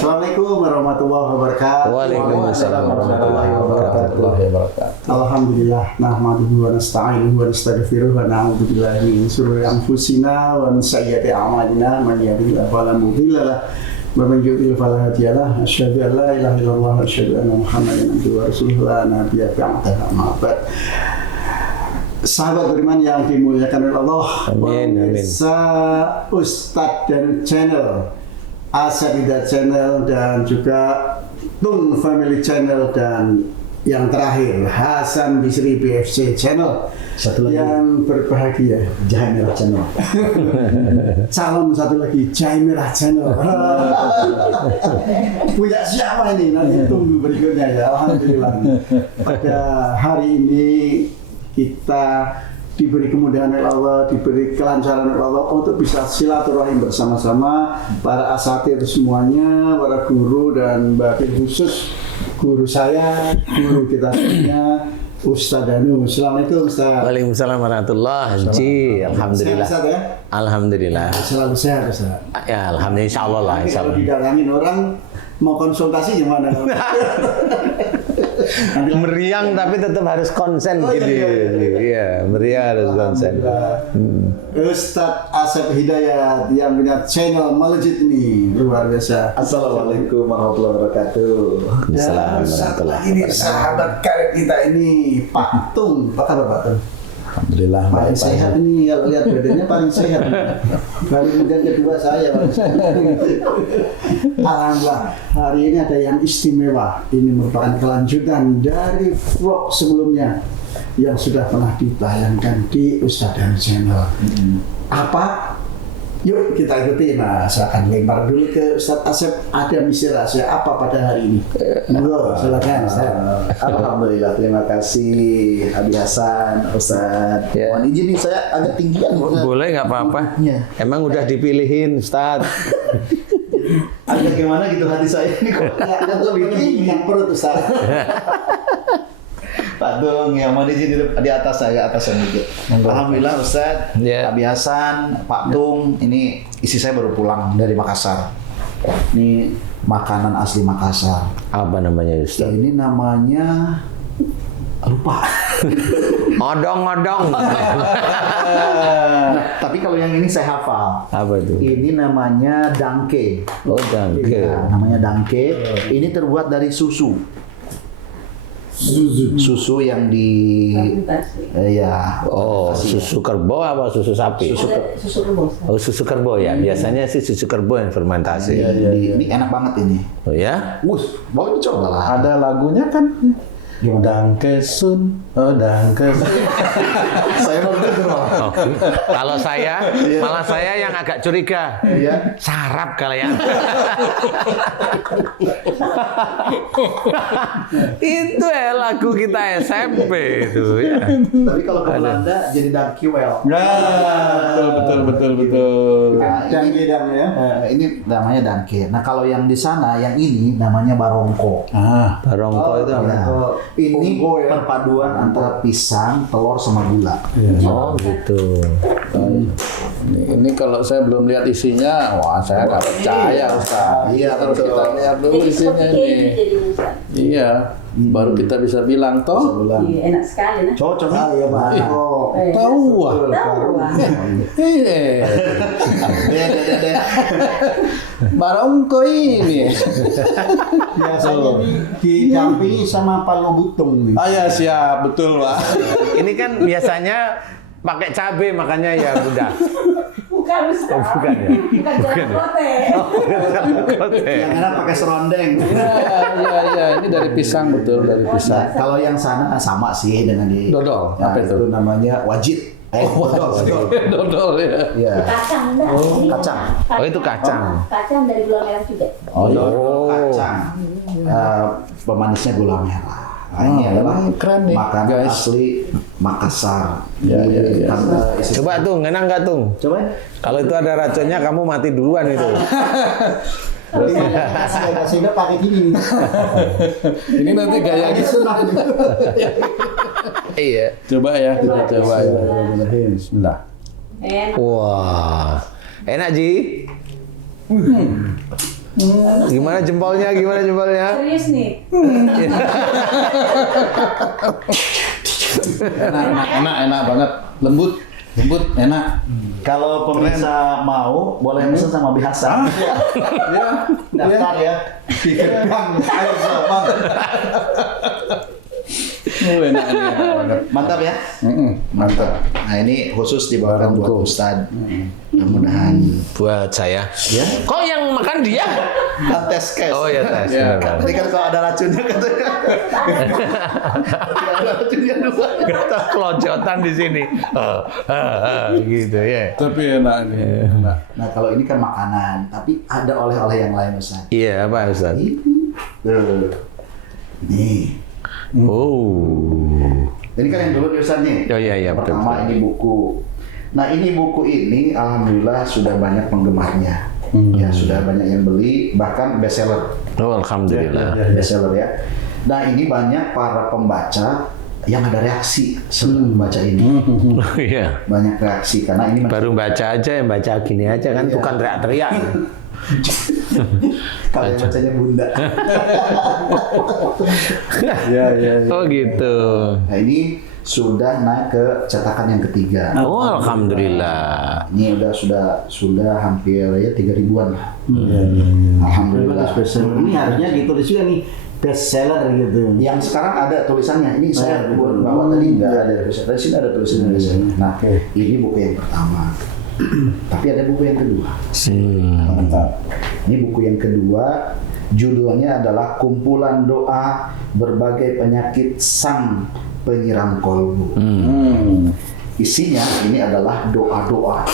Assalamualaikum warahmatullahi wabarakatuh. Waalaikumsalam warahmatullahi wabarakatuh. Alhamdulillah, nahmaduhu wa nasta'inuhu wa nastaghfiruh wa na'udzu billahi min shururi anfusina wa min sayyiati a'malina man yahdihillahu fala mudilla lahu wa man yudlil fala hadiya lahu. Asyhadu an la ilaha illallah wa asyhadu anna Muhammadan abduhu wa rasuluhu la nabiyya ba'dahu. Amma ba'd. Sahabat beriman yang dimuliakan oleh Allah, pemirsa Ustadz dan channel Asep Hidayat Channel dan juga Tung Family Channel dan yang terakhir Hasan Bisri BFC Channel. Satu lagi yang berbahagia Jaimera Channel. Calon satu lagi Jaimera Channel. Punya siapa ini? Nanti tunggu berikutnya ya. Alhamdulillah. Pada hari ini kita diberi kemudahan oleh Allah, diberi kelancaran oleh Allah untuk bisa silaturahim bersama-sama para asatidz semuanya, para guru dan batin khusus guru saya, guru kita semuanya, Ustadz Danu. Assalamualaikum Ustadz. Waalaikumsalam warahmatullahi wabarakatuh. Alhamdulillah. Sehat, ya? Alhamdulillah. Selalu sehat Ustadz. Ya alhamdulillah, insyaallah lah. Kalau didalangin orang mau konsultasi gimana? Meriang tapi tetap harus konsen gitu. Iya, meriang harus konsen. Ustadz Asep Hidayat yang punya channel Melejit ini luar biasa. Assalamualaikum warahmatullahi wabarakatuh. Dan satu lagi nih sahabat karib kita ini Pak Tung. Apa kabar Pak Tung? Alhamdulillah. Paling sehat ini kalau lihat badannya paling sehat. Baru kemudian kedua saya paling sehat. Alhamdulillah hari ini ada yang istimewa. Ini merupakan kelanjutan dari vlog sebelumnya yang sudah pernah ditayangkan di Ustadz Dan Channel. Apa? Yuk kita ikuti. Nah, saya akan lempar dulu ke Ustadz Asep. Ada misi rahasia apa pada hari ini? Monggo, silakan Ustadz. Alhamdulillah, terima kasih Abi Hasan, Ustadz. Ya. Mohon izin nih saya agak tinggian. Boleh nggak apa-apa? Ya. Emang udah dipilihin Ustadz. Agak gimana gitu hati saya ini kok Yang lebih tinggi yang perut Ustadz. Pak Dung, ya mohon izin di atas agak atas sedikit. Alhamdulillah Ustadz, Ya. Abi Hasan, Pak Dung, ini istri saya baru pulang dari Makassar. Ini makanan asli Makassar. Apa namanya Ya, Ustadz? ini namanya lupa. Odong-odong. Tapi kalau yang ini saya hafal. Apa itu? Ini namanya dangke. Oh, dangke. Ya, namanya dangke. Ini terbuat dari susu. Susu yang di ya. Oh, susu kerbau apa susu sapi? Susu kerbau. Oh, susu kerbau ya. Biasanya sih susu kerbau yang fermentasi. Ini enak banget ini. Oh ya? Mau dicoba lah. Ada lagunya kan? Dangkesun, oh dangkesun. Saya mau denger. Oh, kalau saya, malah saya yang agak curiga. Iya. Sarap kali ya. Itu ya lagu kita SMP itu ya. Tapi kalau ke Belanda jadi dankjewel. Betul. Dangke ya. Ini namanya dangke. Nah kalau yang di sana, yang ini namanya barongko. Barongko itu apa? Ya. Ini Ongko ya. perpaduan antara pisang, telur sama gula. Oh gitu. Ini kalau saya belum lihat isinya, wah saya nggak percaya Ustaz. Iya, Harus betul. kita lihat dulu isinya ini. Iya, baru kita bisa bilang toh. Iya, enak sekali nah. Cocok nih. Ah, iya Pak. Oh. Tahu ah. Tahu ah. Deh. Barongko ini. Biasanya didampingi sama Palu Butung nih. Ah ya siap, betul Pak. Ini kan biasanya pakai cabai makanya ya mudah. Bukan Ustaz. Oh, bukan ya? Bukan jalan kote. Yang enak pakai serondeng. Iya, ini dari pisang betul, dari pisang. Kalau yang sana sama sih dengan di Dodol, Ya, apa itu? namanya wajit. Dodol. Dodol ya. Iya. Kacang enggak? Oh, Ini kacang. Oh, itu kacang. Kacang dari gula merah juga. Dodol kacang. Pemanisnya gula merah. Nah, ini adalah keren nih, makanan guys. asli Makassar. Ya. Coba Tung, enak nggak Tung? Coba. Kalau itu ada racunnya kamu mati duluan itu. Sehingga pakai gini nih. Ini nanti gayanya Sunah nih. Iya. coba ya, kita coba ya. Bismillah. Enak. Wah, enak Ji. Gimana jempolnya? Gimana jempolnya? Serius nih. Enak banget, lembut, enak. Kalau pemirsa mau, boleh pesan sama biasa. Ya, Daftar ya. Di gerbang air Bang. enak banget. Mantap ya. Mantap. Nah ini khusus dibawakan buat Ustadz. Mudah-mudahan Buat saya. ya. Kok yang makan dia? Kan tes case. Oh ya tes. Ya. benar. Ini kan kalau ada racunnya katanya. Ada racunnya dua. Kata kelojotan di sini. Gitu ya. Tapi enak nih. Enak. Nah kalau ini kan makanan, tapi ada oleh-oleh yang lain Ustaz. Iya, apa Ustaz? Ini. Nih. Oh. Ini kan yang dulu nih Ustaz nih. Oh, iya, iya, betul, Pertama betul. ini buku. Nah ini buku ini alhamdulillah sudah banyak penggemarnya. Ya sudah banyak yang beli, bahkan bestseller. Oh, alhamdulillah. Bestseller ya. Nah ini banyak para pembaca yang ada reaksi setelah membaca ini. Oh, iya. Banyak reaksi karena ini Baru baca aja, yang baca gini aja kan, Iya. bukan teriak-teriak. kalau yang bacanya bunda. Oh gitu. Nah ini sudah naik ke cetakan yang ketiga. Oh, alhamdulillah. Ini sudah hampir ya 3.000-an lah. Alhamdulillah. Ini harusnya ditulis juga nih bestseller gitu. Yang sekarang ada tulisannya. Ini saya buat bawa tadi nggak ada. Dari sini ada tulisannya. Nah, ini buku yang pertama. Tapi ada buku yang kedua. Ini buku yang kedua. Judulnya adalah Kumpulan Doa Berbagai Penyakit Sang Penyiram Kolbu. Isinya ini adalah doa-doa.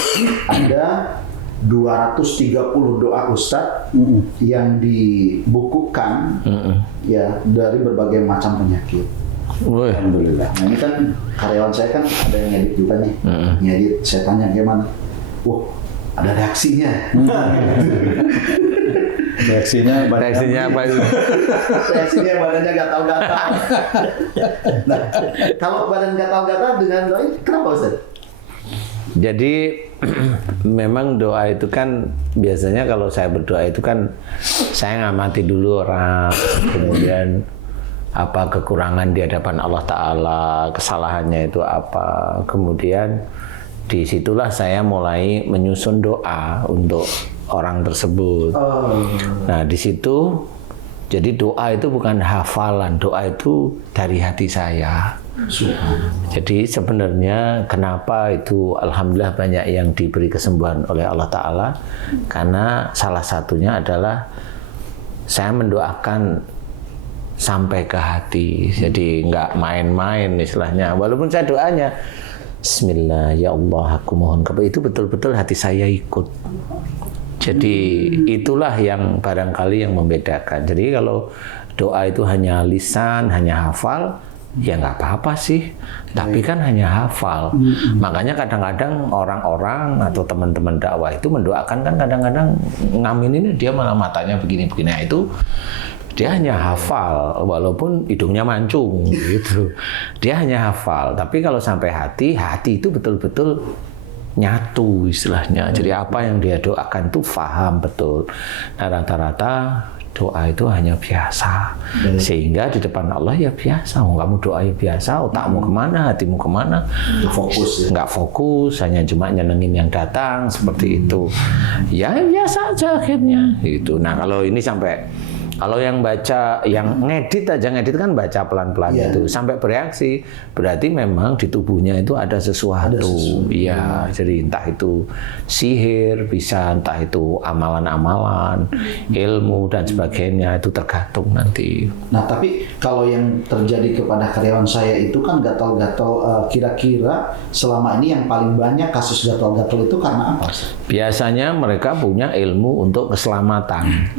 Ada 230 doa Ustadz yang dibukukan ya dari berbagai macam penyakit. Wih. Alhamdulillah. Nah ini kan karyawan saya kan ada yang ngedit juga nih. Ngedit, saya tanya gimana? Wah, ada reaksinya. Reaksinya apa itu? Reaksinya badannya gatal-gatal. Nah, kalau badan gatal-gatal dengan doa ini kenapa Ustaz? Jadi memang doa itu kan biasanya kalau saya berdoa itu kan saya ngamati dulu orang, kemudian apa kekurangan di hadapan Allah Ta'ala, kesalahannya itu apa, kemudian disitulah saya mulai menyusun doa untuk orang tersebut. Nah di situ jadi doa itu bukan hafalan, doa itu dari hati saya. Jadi sebenarnya kenapa itu alhamdulillah banyak yang diberi kesembuhan oleh Allah Ta'ala, karena salah satunya adalah saya mendoakan sampai ke hati, jadi nggak main-main istilahnya. Walaupun saya doanya Bismillah, ya Allah aku mohon kepada itu betul-betul hati saya ikut. Jadi itulah yang barangkali yang membedakan. Jadi kalau doa itu hanya lisan, hanya hafal, ya nggak apa-apa sih. Tapi kan hanya hafal. Makanya kadang-kadang orang-orang atau teman-teman dakwah itu mendoakan kan kadang-kadang ngamin ini dia malah matanya begini-begini. Nah, itu dia hanya hafal, walaupun hidungnya mancung gitu. Dia hanya hafal. Tapi kalau sampai hati itu betul-betul nyatu istilahnya. Jadi apa yang dia doakan itu faham betul. Nah rata-rata doa itu hanya biasa. Sehingga di depan Allah ya biasa. Kamu doa ya biasa, otakmu kemana, hatimu kemana. Fokus ya. Nggak fokus, hanya cuma nyenengin yang datang seperti itu. Ya biasa aja akhirnya. Gitu. Nah kalau ini sampai kalau yang baca, yang ngedit aja, ngedit kan baca pelan-pelan itu sampai bereaksi, berarti memang di tubuhnya itu ada sesuatu. Iya, jadi entah itu sihir, bisa entah itu amalan-amalan, ilmu dan sebagainya, itu tergantung nanti. Nah tapi kalau yang terjadi kepada karyawan saya itu kan gatal-gatal, kira-kira selama ini yang paling banyak kasus gatal-gatal itu karena apa? Biasanya mereka punya ilmu untuk keselamatan.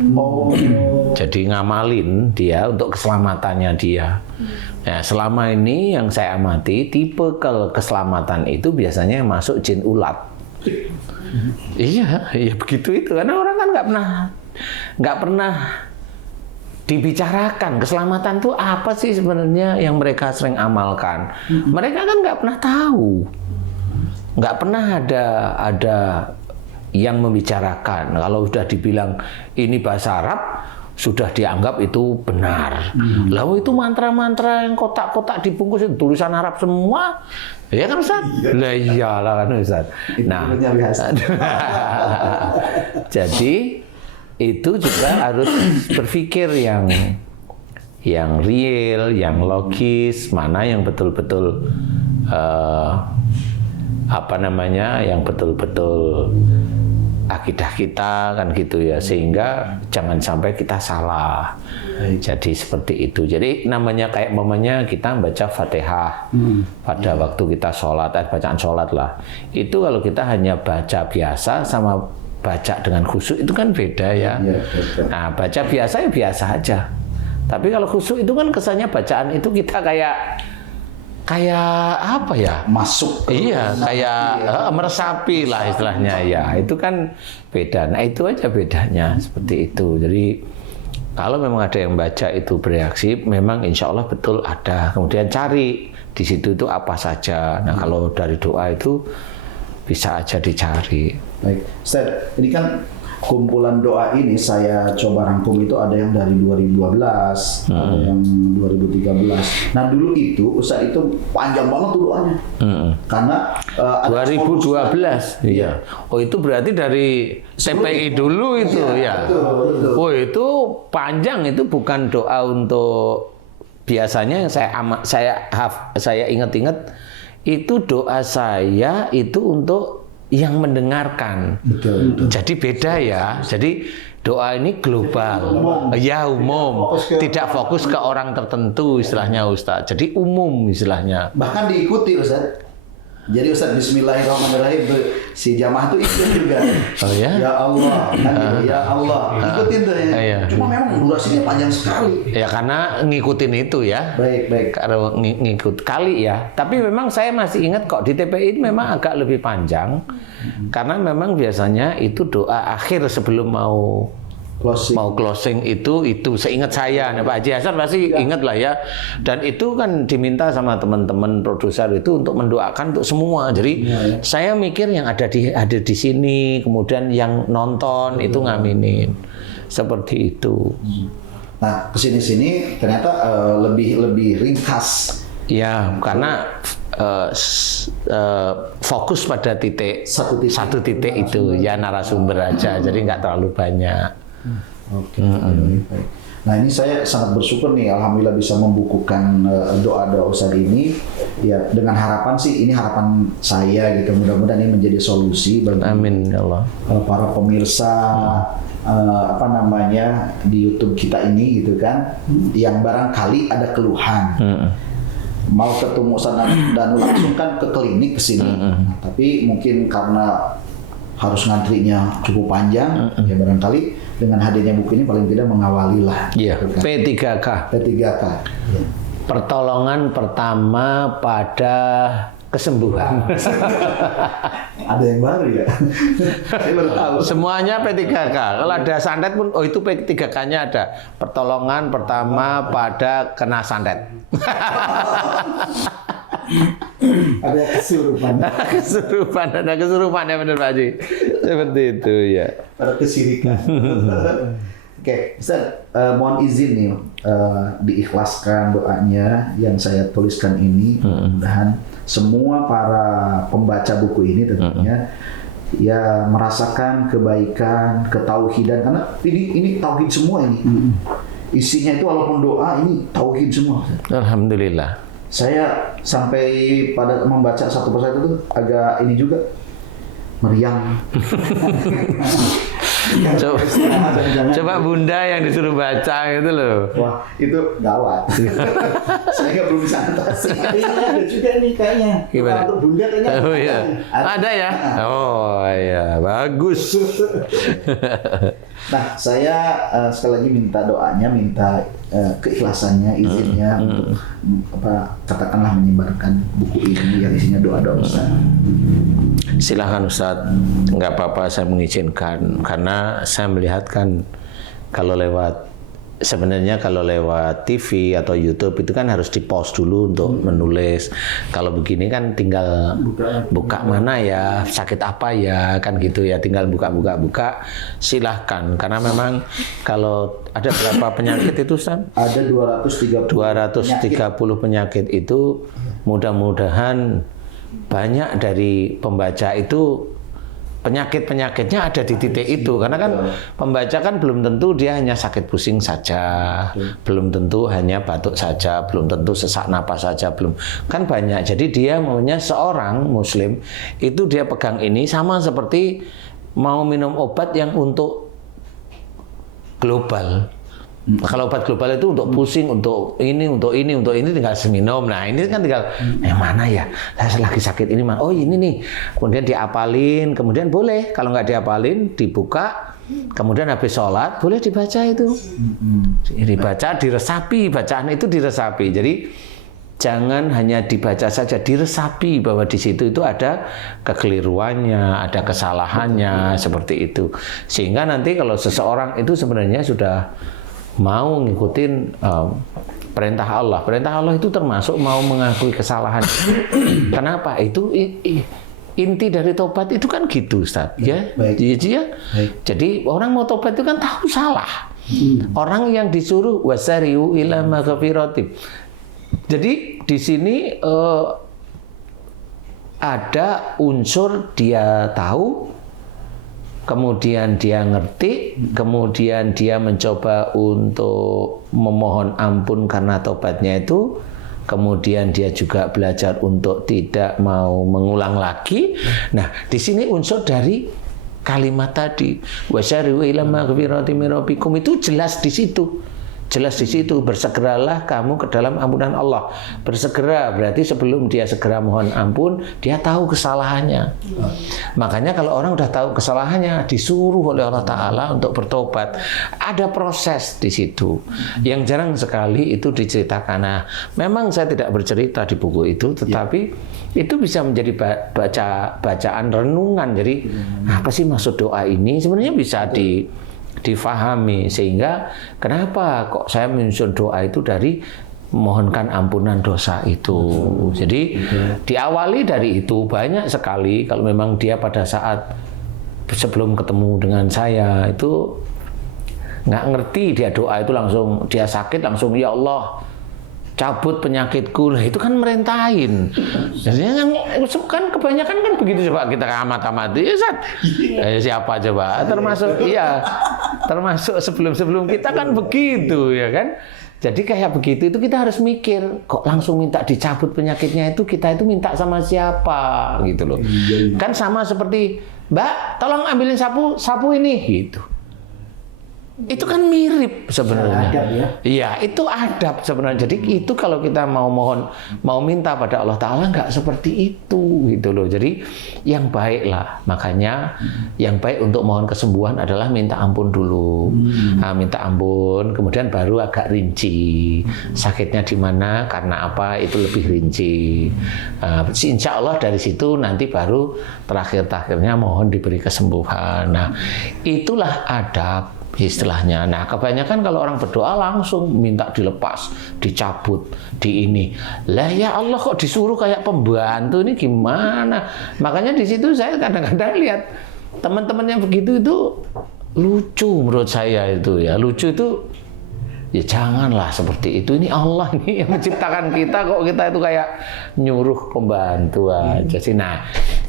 Jadi ngamalin dia untuk keselamatannya dia. Nah, selama ini yang saya amati tipe keselamatan itu biasanya yang masuk jin ulat. Iya begitu itu karena orang kan nggak pernah dibicarakan keselamatan itu apa sih sebenarnya yang mereka sering amalkan. Mereka kan nggak pernah tahu, nggak pernah ada yang membicarakan. Kalau sudah dibilang ini bahasa Arab, sudah dianggap itu benar. Lalu itu mantra-mantra yang kotak-kotak dibungkus itu tulisan Arab semua, ya kan Ustaz? Lah iyalah kan Ustaz. Nah, jadi itu juga harus berpikir yang real, yang logis, mana yang betul-betul yang betul-betul akidah kita kan gitu ya, sehingga jangan sampai kita salah. Jadi seperti itu. Jadi namanya kayak mamanya kita baca Fatihah pada waktu kita sholat, bacaan sholat lah. Itu kalau kita hanya baca biasa sama baca dengan khusyuk itu kan beda ya. Nah baca biasa ya biasa aja. Tapi kalau khusyuk itu kan kesannya bacaan itu kita kayak apa ya? Masuk. Iya, kayak meresapi lah istilahnya ya. Itu kan beda. Nah itu aja bedanya seperti itu. Jadi kalau memang ada yang baca itu bereaksi, memang insya Allah betul ada. Kemudian cari di situ itu apa saja. Nah kalau dari doa itu bisa aja dicari. Baik, Ustaz, ini kan kumpulan doa ini saya coba rangkum itu ada yang dari 2012, ada yang 2013. Nah dulu itu Ustaz itu panjang banget tuh doanya, karena 2012, iya. Oh itu berarti dari TPI dulu itu ya. Betul. Oh itu panjang, itu bukan doa untuk biasanya yang saya ingat-ingat itu doa saya itu untuk yang mendengarkan. Betul. Jadi beda ya. Jadi doa ini global. Ya umum. Tidak fokus ke orang tertentu istilahnya Ustaz. Jadi umum istilahnya. Bahkan diikuti Ustaz. Jadi Ustaz Bismillahirrahmanirrahim tuh si jamaah tuh ikut juga. Oh ya? Ya Allah, kan gitu, ya Allah. Ikutin tuh ya. Iya. Cuma memang durasinya panjang sekali. Ya karena ngikutin itu ya. Baik. Kalau ngikut kali ya. Tapi memang saya masih ingat kok di TPI memang agak lebih panjang. Karena memang biasanya itu doa akhir sebelum mau closing itu seingat saya. Nah, Pak Haji Hasan pasti ingat lah ya. Dan itu kan diminta sama teman-teman produser itu untuk mendoakan untuk semua. Jadi saya mikir yang ada di sini, kemudian yang nonton itu ngaminin. Seperti itu. Nah, kesini-sini ternyata lebih ringkas. Ya, karena fokus pada satu titik itu ya, narasumber aja. Jadi nggak terlalu banyak. Oke. Baik. Nah ini saya sangat bersyukur nih, alhamdulillah bisa membukukan doa-doa Ustaz ini. Ya dengan harapan sih, ini harapan saya gitu, mudah-mudahan ini menjadi solusi bagi Amin ya Allah. Para pemirsa di YouTube kita ini gitu kan, yang barangkali ada keluhan. Mau ketemu Ustaz dan langsung kan ke klinik ke sini. Nah, tapi mungkin karena harus ngantrinya cukup panjang, ya barangkali dengan hadirnya buku ini paling tidak mengawali lah. Iya, gitu kan. P3K. Ya. Pertolongan pertama pada kesembuhan. Ada yang baru ya? Saya baru tahu. Semuanya P3K. Kalau ada santet pun, oh itu P3K-nya ada. Pertolongan pertama pada kena santet. Ada kesurupan. Ada kesurupan ya benar Pak Haji. Seperti itu ya. Ada kesirikan. Oke, Ustaz, mohon izin nih diikhlaskan doanya yang saya tuliskan ini. Mudah-mudahan semua para pembaca buku ini tentunya ya merasakan kebaikan, ketauhidan, karena ini tauhid semua ini. Isinya itu walaupun doa ini tauhid semua. Alhamdulillah. Saya sampai pada membaca satu persatu itu agak ini juga meriang. Coba Bunda yang disuruh baca gitu loh. Wah, itu gawat. Saya nggak belum bisa atasi. Ada juga nih kayaknya. Gimana? Untuk Bunda kayaknya. Oh iya. Ada ya? Oh iya, bagus. Nah, saya sekali lagi minta doanya, minta keikhlasannya, izinnya untuk katakanlah menyebarkan buku ini yang isinya doa-doa Ustaz. Silahkan Ustaz, nggak apa-apa saya mengizinkan, karena saya melihat kan kalau lewat sebenarnya kalau lewat TV atau YouTube itu kan harus di-pause dulu untuk menulis. Kalau begini kan tinggal buka mana ya, sakit apa ya, kan gitu ya, tinggal buka, silahkan. Karena memang kalau ada berapa penyakit itu, Ustaz? Ada 230 penyakit itu, mudah-mudahan banyak dari pembaca itu penyakit-penyakitnya ada di titik itu, karena kan pembaca kan belum tentu dia hanya sakit pusing saja, belum tentu hanya batuk saja, belum tentu sesak napas saja, belum, kan banyak. Jadi dia maunya seorang muslim itu dia pegang ini sama seperti mau minum obat yang untuk global. Kalau obat global itu untuk pusing, untuk ini tinggal seminum. Nah ini kan tinggal mana ya? Saya lagi sakit ini mah. Oh ini nih. Kemudian diapalin, kemudian boleh. Kalau nggak diapalin, dibuka. Kemudian habis sholat boleh dibaca itu. Dibaca, diresapi. Bacaan itu diresapi. Jadi jangan hanya dibaca saja, diresapi bahwa di situ itu ada kekeliruannya, ada kesalahannya seperti itu. Sehingga nanti kalau seseorang itu sebenarnya sudah mau ngikutin perintah Allah. Perintah Allah itu termasuk mau mengakui kesalahan. Kenapa? Itu inti dari tobat itu kan gitu, Ustaz. Ya, jadi orang mau tobat itu kan tahu salah. Orang yang disuruh wasari'u ila maghfiratin. Jadi di sini ada unsur dia tahu, kemudian dia ngerti, kemudian dia mencoba untuk memohon ampun karena tobatnya itu, kemudian dia juga belajar untuk tidak mau mengulang lagi. Nah, di sini unsur dari kalimat tadi, wasyari'u ila maghfiratin min rabbikum, itu jelas di situ. Jelas di situ, bersegeralah kamu ke dalam ampunan Allah. Bersegera berarti sebelum dia segera mohon ampun, dia tahu kesalahannya. Makanya kalau orang udah tahu kesalahannya, disuruh oleh Allah Ta'ala untuk bertobat. Ada proses di situ. Yang jarang sekali itu diceritakan. Nah, memang saya tidak bercerita di buku itu, tetapi itu bisa menjadi bacaan renungan. Jadi apa sih maksud doa ini? Sebenarnya bisa difahami, sehingga kenapa kok saya menyusun doa itu dari mohonkan ampunan dosa itu. Jadi diawali dari itu. Banyak sekali kalau memang dia pada saat sebelum ketemu dengan saya itu nggak ngerti, dia doa itu langsung, dia sakit langsung ya Allah cabut penyakitku. Nah, itu kan merentahin. Biasanya kan kebanyakan kan begitu. Coba kita amat-amati. Siapa coba? Termasuk sebelum kita kan begitu, ya kan? Jadi kayak begitu itu kita harus mikir, kok langsung minta dicabut penyakitnya itu, kita itu minta sama siapa gitu loh. Kan sama seperti, Mbak, tolong ambilin sapu ini gitu. Itu kan mirip sebenarnya. Adab ya. Iya, itu adab sebenarnya. Jadi itu kalau kita mau minta pada Allah Ta'ala nggak seperti itu gitu loh. Jadi yang baik lah. Makanya yang baik untuk mohon kesembuhan adalah minta ampun dulu. Nah, minta ampun, kemudian baru agak rinci. Sakitnya di mana, karena apa, itu lebih rinci. Insya Allah dari situ nanti baru terakhir-terakhirnya mohon diberi kesembuhan. Nah, itulah adab istilahnya. Nah, kebanyakan kalau orang berdoa langsung minta dilepas, dicabut, di ini. Lah ya Allah, kok disuruh kayak pembantu, ini gimana? Makanya di situ saya kadang-kadang lihat teman-teman yang begitu itu lucu menurut saya itu ya. Lucu itu ya janganlah seperti itu. Ini Allah ini yang menciptakan kita, kok kita itu kayak nyuruh pembantu aja sih. Nah,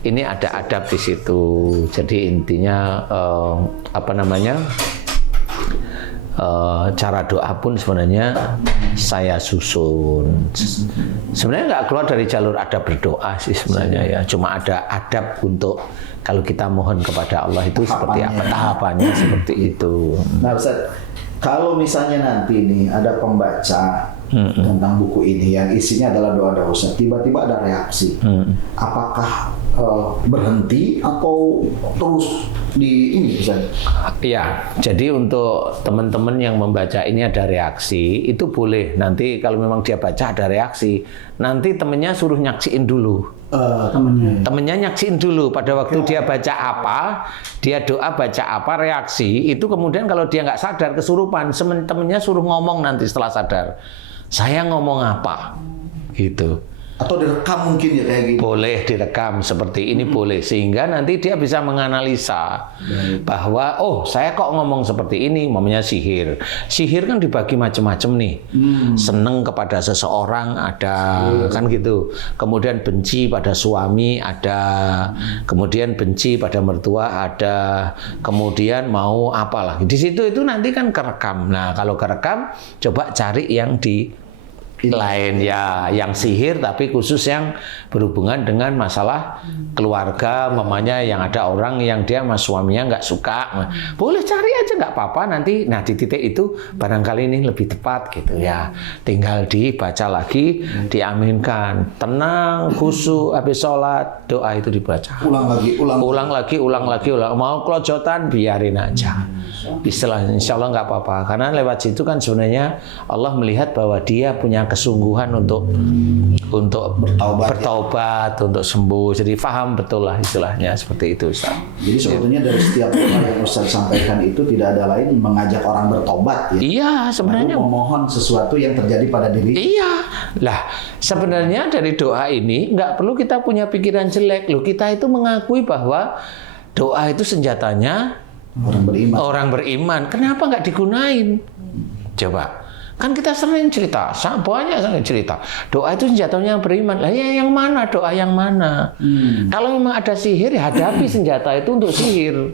ini ada adab di situ. Jadi intinya cara doa pun sebenarnya saya susun. Sebenarnya nggak keluar dari jalur adab berdoa sih sebenarnya ya. Cuma ada adab untuk kalau kita mohon kepada Allah itu seperti apa, tahapannya seperti itu. Nah, Ustaz, kalau misalnya nanti nih ada pembaca tentang buku ini yang isinya adalah doa-doa Ustaz, tiba-tiba ada reaksi, apakah berhenti atau terus di ini Ustaz? Ya, jadi untuk teman-teman yang membaca ini ada reaksi, itu boleh. Nanti kalau memang dia baca ada reaksi, nanti temennya suruh nyaksiin dulu. Temennya nyaksiin dulu pada waktu dia baca apa, dia doa baca apa, reaksi itu kemudian kalau dia nggak sadar kesurupan, temennya suruh ngomong nanti setelah sadar. Saya ngomong apa, gitu. Atau direkam mungkin ya kayak gitu. Boleh direkam seperti ini boleh, sehingga nanti dia bisa menganalisa bahwa oh saya kok ngomong seperti ini, namanya sihir. Sihir kan dibagi macam-macam nih. Seneng kepada seseorang ada, kan gitu. Kemudian benci pada suami ada, kemudian benci pada mertua ada, kemudian mau apalah. Di situ itu nanti kan kerekam. Nah kalau kerekam coba cari yang di lain ya, yang sihir tapi khusus yang berhubungan dengan masalah keluarga, mamanya yang ada orang yang dia sama suaminya nggak suka, boleh cari aja nggak apa-apa nanti. Nah di titik itu barangkali ini lebih tepat gitu ya, tinggal dibaca lagi, diaminkan, tenang, khusyuk, habis sholat doa itu dibaca. Ulang lagi, mau kelojotan biarin aja. Istilahnya insya Allah nggak apa-apa, karena lewat situ kan sebenarnya Allah melihat bahwa dia punya kesungguhan untuk bertaubat, untuk sembuh. Jadi paham betul lah istilahnya seperti itu, Ustaz. Jadi sebetulnya dari setiap doa yang Ustaz sampaikan itu tidak ada lain mengajak orang bertobat ya. Iya, sebenarnya memohon sesuatu yang terjadi pada diri. Iya. Lah, sebenarnya dari doa ini nggak perlu kita punya pikiran jelek. Loh, kita itu mengakui bahwa doa itu senjatanya orang beriman. Kenapa nggak digunain? Coba. Kan kita sering cerita, banyak cerita. Doa itu senjatanya beriman. Lah ya yang mana? Doa yang mana? Kalau memang ada sihir, ya hadapi senjata itu untuk sihir.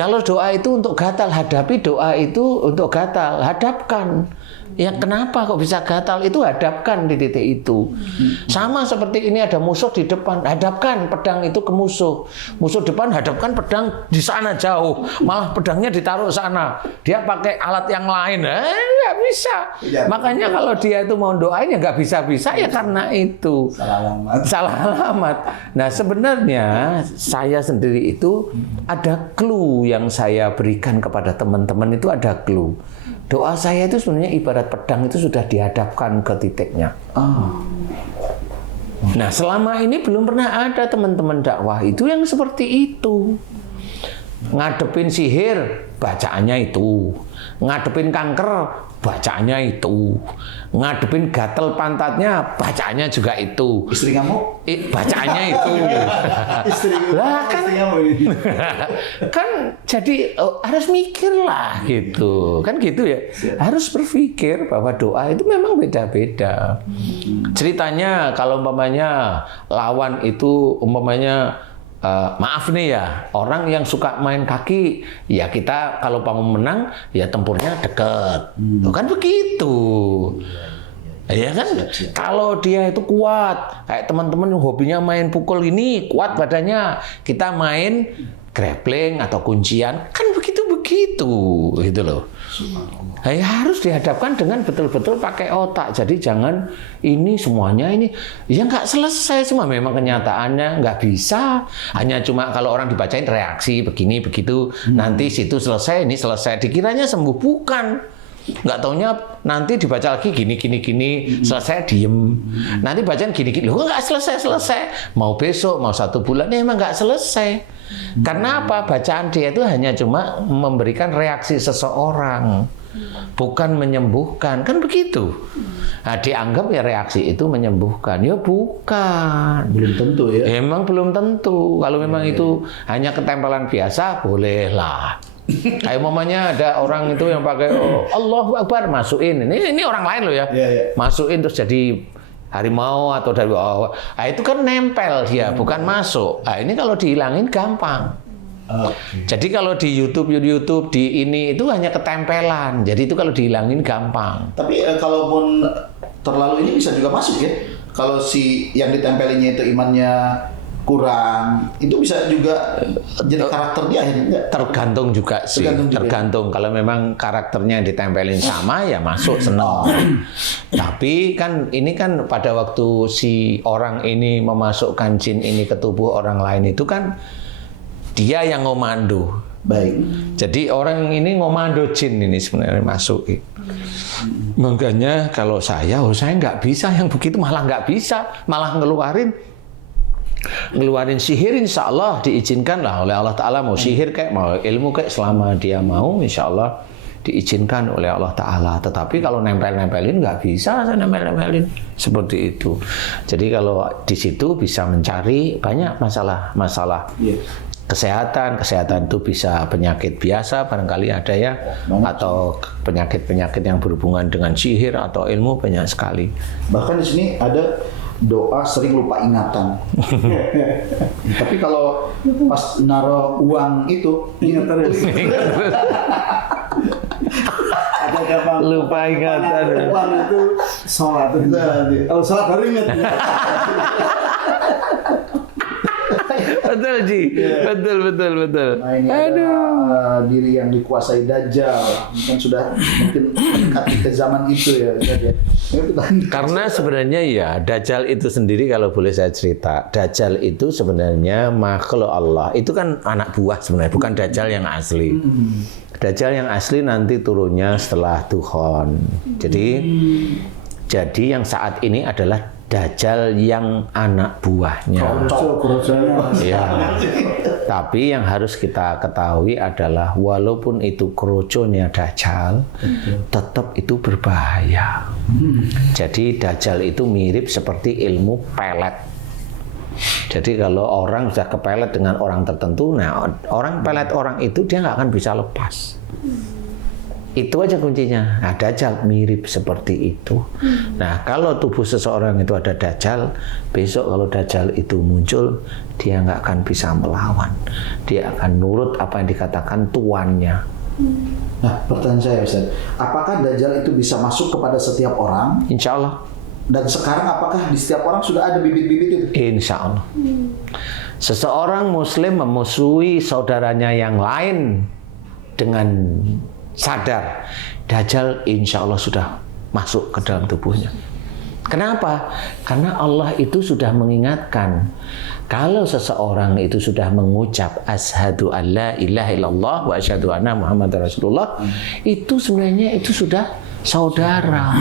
Kalau doa itu untuk gatal, hadapi doa itu untuk gatal. Hadapkan. Ya kenapa kok bisa gatal? Itu hadapkan di titik itu. Sama seperti ini ada musuh di depan, hadapkan pedang itu ke musuh. Musuh depan hadapkan pedang di sana jauh, malah pedangnya ditaruh sana. Dia pakai alat yang lain, nggak bisa. Makanya kalau dia itu mau doain ya nggak bisa-bisa ya karena itu. Salah alamat. Nah sebenarnya saya sendiri itu ada clue yang saya berikan kepada teman-teman, itu ada clue. Doa saya itu sebenarnya ibarat pedang itu sudah dihadapkan ke titiknya. Nah, selama ini belum pernah ada teman-teman dakwah itu yang seperti itu. Ngadepin sihir, bacaannya itu. Ngadepin kanker, bacaannya itu. Ngadepin gatel pantatnya, bacaannya juga itu. Istri kamu? Bacaannya itu. Lah kan, kan jadi harus mikir lah gitu. Kan gitu ya. Harus berpikir bahwa doa itu memang beda-beda. Ceritanya kalau umpamanya lawan itu umpamanya maaf nih ya, orang yang suka main kaki, ya kita kalau mau menang, ya tempurnya deket. Kan begitu. Ya kan, kalau dia itu kuat, kayak teman-teman yang hobinya main pukul ini, kuat badannya, kita main grappling atau kuncian, kan begitu gitu loh. Ya, harus dihadapkan dengan betul-betul pakai otak. Jadi jangan ini semuanya ini ya nggak selesai semua. Memang kenyataannya nggak bisa. Hanya cuma kalau orang dibacain reaksi begini begitu, nanti situ selesai, ini selesai. Dikiranya sembuh, bukan. Nggak taunya nanti dibaca lagi gini, selesai diem. Nanti bacaan gini, loh nggak selesai. Mau besok, mau 1 bulan, ini emang nggak selesai. Karena apa? Bacaan dia itu hanya cuma memberikan reaksi seseorang, bukan menyembuhkan, kan begitu. Nah, dianggap ya reaksi itu menyembuhkan, ya bukan. Belum tentu ya. Emang belum tentu. Kalau memang itu hanya ketempelan biasa, bolehlah. Kayak mamanya ada orang itu yang pakai Allahu Akbar, masukin. Ini orang lain loh ya. Masukin terus jadi harimau atau dari itu kan nempel dia, bukan masuk. Nah, ini kalau dihilangin gampang. Jadi kalau di YouTube di ini itu hanya ketempelan. Jadi itu kalau dihilangin gampang. Tapi kalaupun terlalu ini bisa juga masuk ya. Kalau si yang ditempelinnya itu imannya kurang, itu bisa juga jadi karakter dia akhirnya enggak? Tergantung juga sih. Tergantung. Kalau memang karakternya yang ditempelin sama ya masuk seneng. Tapi kan ini kan pada waktu si orang ini memasukkan jin ini ke tubuh orang lain itu kan dia yang ngomando. Baik. Jadi orang ini ngomando jin ini sebenarnya masuk. Makanya kalau saya nggak bisa yang begitu, malah nggak bisa, malah ngeluarin sihir, insya Allah diizinkan lah oleh Allah Ta'ala. Mau sihir kayak mau ilmu kayak selama dia mau, insya Allah diizinkan oleh Allah Ta'ala. Tetapi kalau nempel-nempelin nggak bisa, saya nempel-nempelin seperti itu. Jadi kalau di situ bisa mencari banyak masalah kesehatan itu bisa penyakit biasa barangkali ada ya, atau penyakit-penyakit yang berhubungan dengan sihir atau ilmu banyak sekali. Bahkan di sini ada doa sering lupa ingatan. Tapi kalau pas naruh uang itu Ingat terus. Ada gampang Lupa ingatan. uang itu sholat. Kalau sholat baru ingat. Betul Ji, betul. Nah, ini ada diri yang dikuasai Dajjal. Kan sudah mungkin mendekati ke zaman itu ya. Karena sebenarnya ya Dajjal itu sendiri kalau boleh saya cerita, Dajjal itu sebenarnya makhluk Allah. Itu kan anak buah sebenarnya, bukan Dajjal yang asli. Dajjal yang asli nanti turunnya setelah Tuhan. Jadi yang saat ini adalah Dajjal yang anak buahnya. Ya. Tapi yang harus kita ketahui adalah walaupun itu kroconya Dajjal, tetap itu berbahaya. Jadi Dajjal itu mirip seperti ilmu pelet. Jadi kalau orang sudah kepelet dengan orang tertentu, nah orang pelet orang itu dia nggak akan bisa lepas. Itu aja kuncinya. Nah, Dajjal mirip seperti itu. Nah, kalau tubuh seseorang itu ada Dajjal, besok kalau Dajjal itu muncul, dia nggak akan bisa melawan. Dia akan nurut apa yang dikatakan tuannya. Nah, pertanyaan saya Ustaz, apakah Dajjal itu bisa masuk kepada setiap orang? Insya Allah. Dan sekarang apakah di setiap orang sudah ada bibit-bibit itu? Insya Allah. Seseorang Muslim memusuhi saudaranya yang lain dengan sadar, Dajjal insya Allah sudah masuk ke dalam tubuhnya. Kenapa? Karena Allah itu sudah mengingatkan, kalau seseorang itu sudah mengucap asyhadu an la ilaha illallah wa asyhadu anna Muhammadar Rasulullah, itu sebenarnya itu sudah saudara.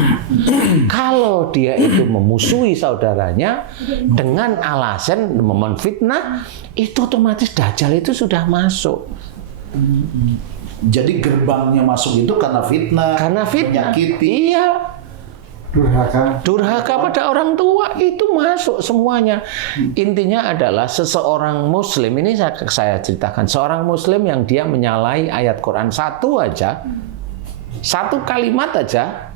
Kalau dia itu memusuhi saudaranya dengan alasan memfitnah, itu otomatis Dajjal itu sudah masuk. Jadi gerbangnya masuk itu karena fitnah, menyakiti. Iya. Durhaka pada orang tua itu masuk semuanya. Intinya adalah seseorang Muslim, ini saya ceritakan, seorang Muslim yang dia menyalahi ayat Quran satu kalimat aja,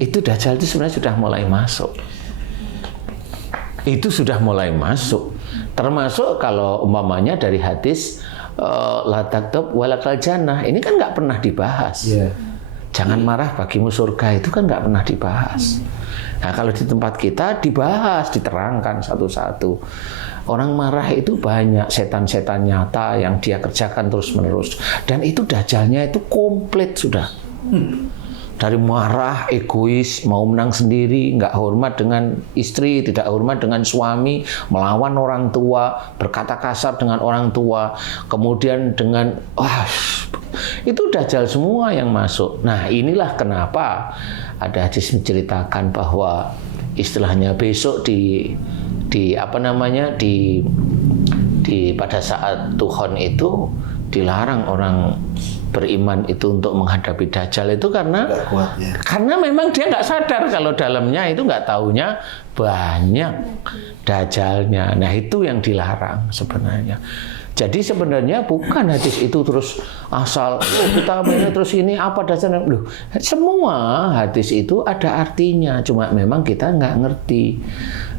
itu Dajjal itu sebenarnya sudah mulai masuk. Itu sudah mulai masuk. Termasuk kalau umpamanya dari hadis la taktab walakal jannah, ini kan nggak pernah dibahas. Jangan marah bagimu surga, itu kan nggak pernah dibahas. Nah, kalau di tempat kita dibahas, diterangkan satu-satu. Orang marah itu banyak setan-setan nyata yang dia kerjakan terus-menerus, dan itu Dajjalnya itu komplit sudah. Dari marah, egois, mau menang sendiri, nggak hormat dengan istri, tidak hormat dengan suami, melawan orang tua, berkata kasar dengan orang tua, kemudian dengan itu Dajjal semua yang masuk. Nah, inilah kenapa ada hadis menceritakan bahwa istilahnya besok di pada saat Tuhan itu dilarang orang beriman itu untuk menghadapi Dajjal itu karena memang dia nggak sadar kalau dalamnya itu nggak taunya banyak Dajjalnya. Nah, itu yang dilarang sebenarnya. Jadi sebenarnya bukan hadis itu terus asal kita terus ini apa dasarnya. Loh, semua hadis itu ada artinya, cuma memang kita nggak ngerti.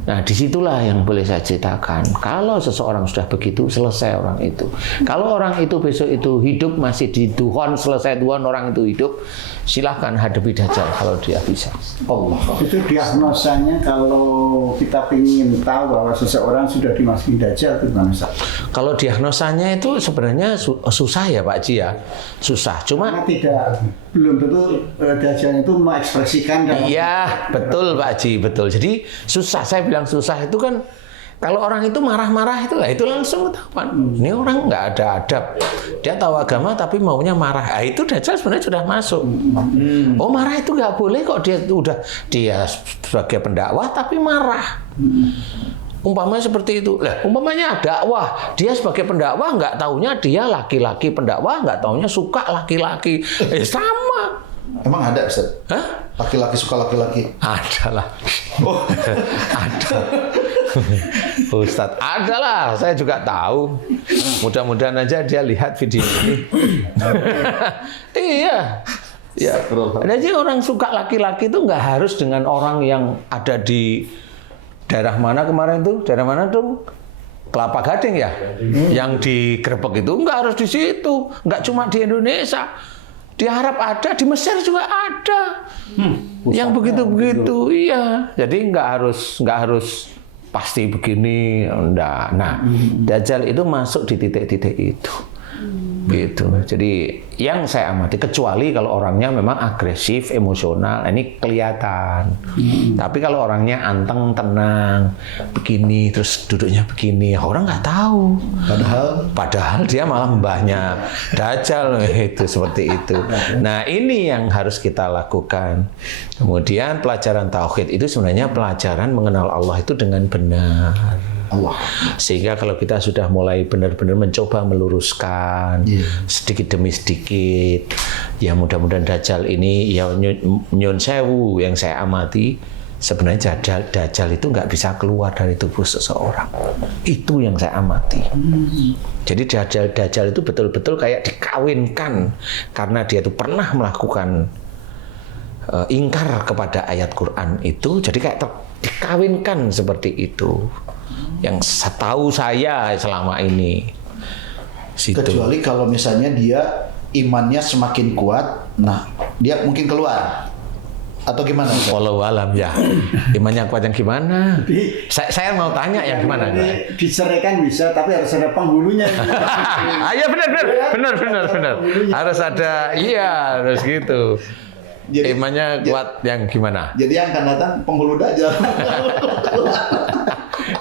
Nah, disitulah yang boleh saya ceritakan. Kalau seseorang sudah begitu, selesai orang itu. Kalau orang itu besok itu hidup masih di Tuhan, selesai Tuhan orang itu hidup, silahkan hadapi Dajjal kalau dia bisa. Allah. Itu diagnosanya kalau kita ingin tahu bahwa seseorang sudah dimasuki Dajjal itu gimana, Ustaz? Kalau diagnosanya itu sebenarnya susah ya Pak Ji ya. Susah. Cuma belum tentu Dajjal itu mengekspresikan. Iya, betul Pak Ji, betul. Jadi susah, saya bilang susah itu kan Kalau orang itu marah-marah itu langsung ketahuan. Ini orang nggak ada adab. Dia tahu agama tapi maunya marah. Nah, itu Dajjal sebenarnya sudah masuk. Oh, marah itu nggak boleh kok, dia sebagai pendakwah tapi marah. Umpamanya seperti itu. Lah, umpamanya dakwah, dia sebagai pendakwah nggak taunya dia laki-laki pendakwah, nggak taunya suka laki-laki. Sama. Emang ada, Ustaz? Hah? Laki-laki suka laki-laki? Ada lah. Oh. Ada. Ustadz, ada lah. Saya juga tahu. Mudah-mudahan aja dia lihat video ini. Iya. Ya. Jadi orang suka laki-laki itu nggak harus dengan orang yang ada di daerah mana kemarin tuh? Daerah mana tuh? Kelapa Gading ya? Yang digerebek itu nggak harus di situ. Nggak cuma di Indonesia. Di Arab ada, di Mesir juga ada. Yang begitu-begitu, iya. Jadi nggak harus pasti begini, enggak. Nah, Dajjal itu masuk di titik-titik itu. Gitu. Jadi yang saya amati, kecuali kalau orangnya memang agresif, emosional, ini kelihatan. Tapi kalau orangnya anteng, tenang, begini, terus duduknya begini, orang nggak tahu. Padahal dia malah mbahnya Dajjal itu seperti itu. Nah, ini yang harus kita lakukan. Kemudian pelajaran tauhid itu sebenarnya pelajaran mengenal Allah itu dengan benar. Allah. Sehingga kalau kita sudah mulai benar-benar mencoba meluruskan sedikit demi sedikit, ya mudah-mudahan Dajjal ini ya nyun sewu yang saya amati, sebenarnya Dajjal itu nggak bisa keluar dari tubuh seseorang. Itu yang saya amati. Jadi Dajjal itu betul-betul kayak dikawinkan karena dia itu pernah melakukan ingkar kepada ayat Quran itu, jadi kayak dikawinkan seperti itu. Yang setahu saya selama ini. Situ. Kecuali kalau misalnya dia imannya semakin kuat, nah dia mungkin keluar. Atau gimana? Walau alam ya. Imannya kuat yang gimana? Saya mau tanya yang gimana? Diceraikan bisa, tapi harus ada penghulunya. Iya benar. Harus ada, iya harus gitu. Jadi, imannya kuat yang gimana? Jadi yang akan datang penghulu Dajjal.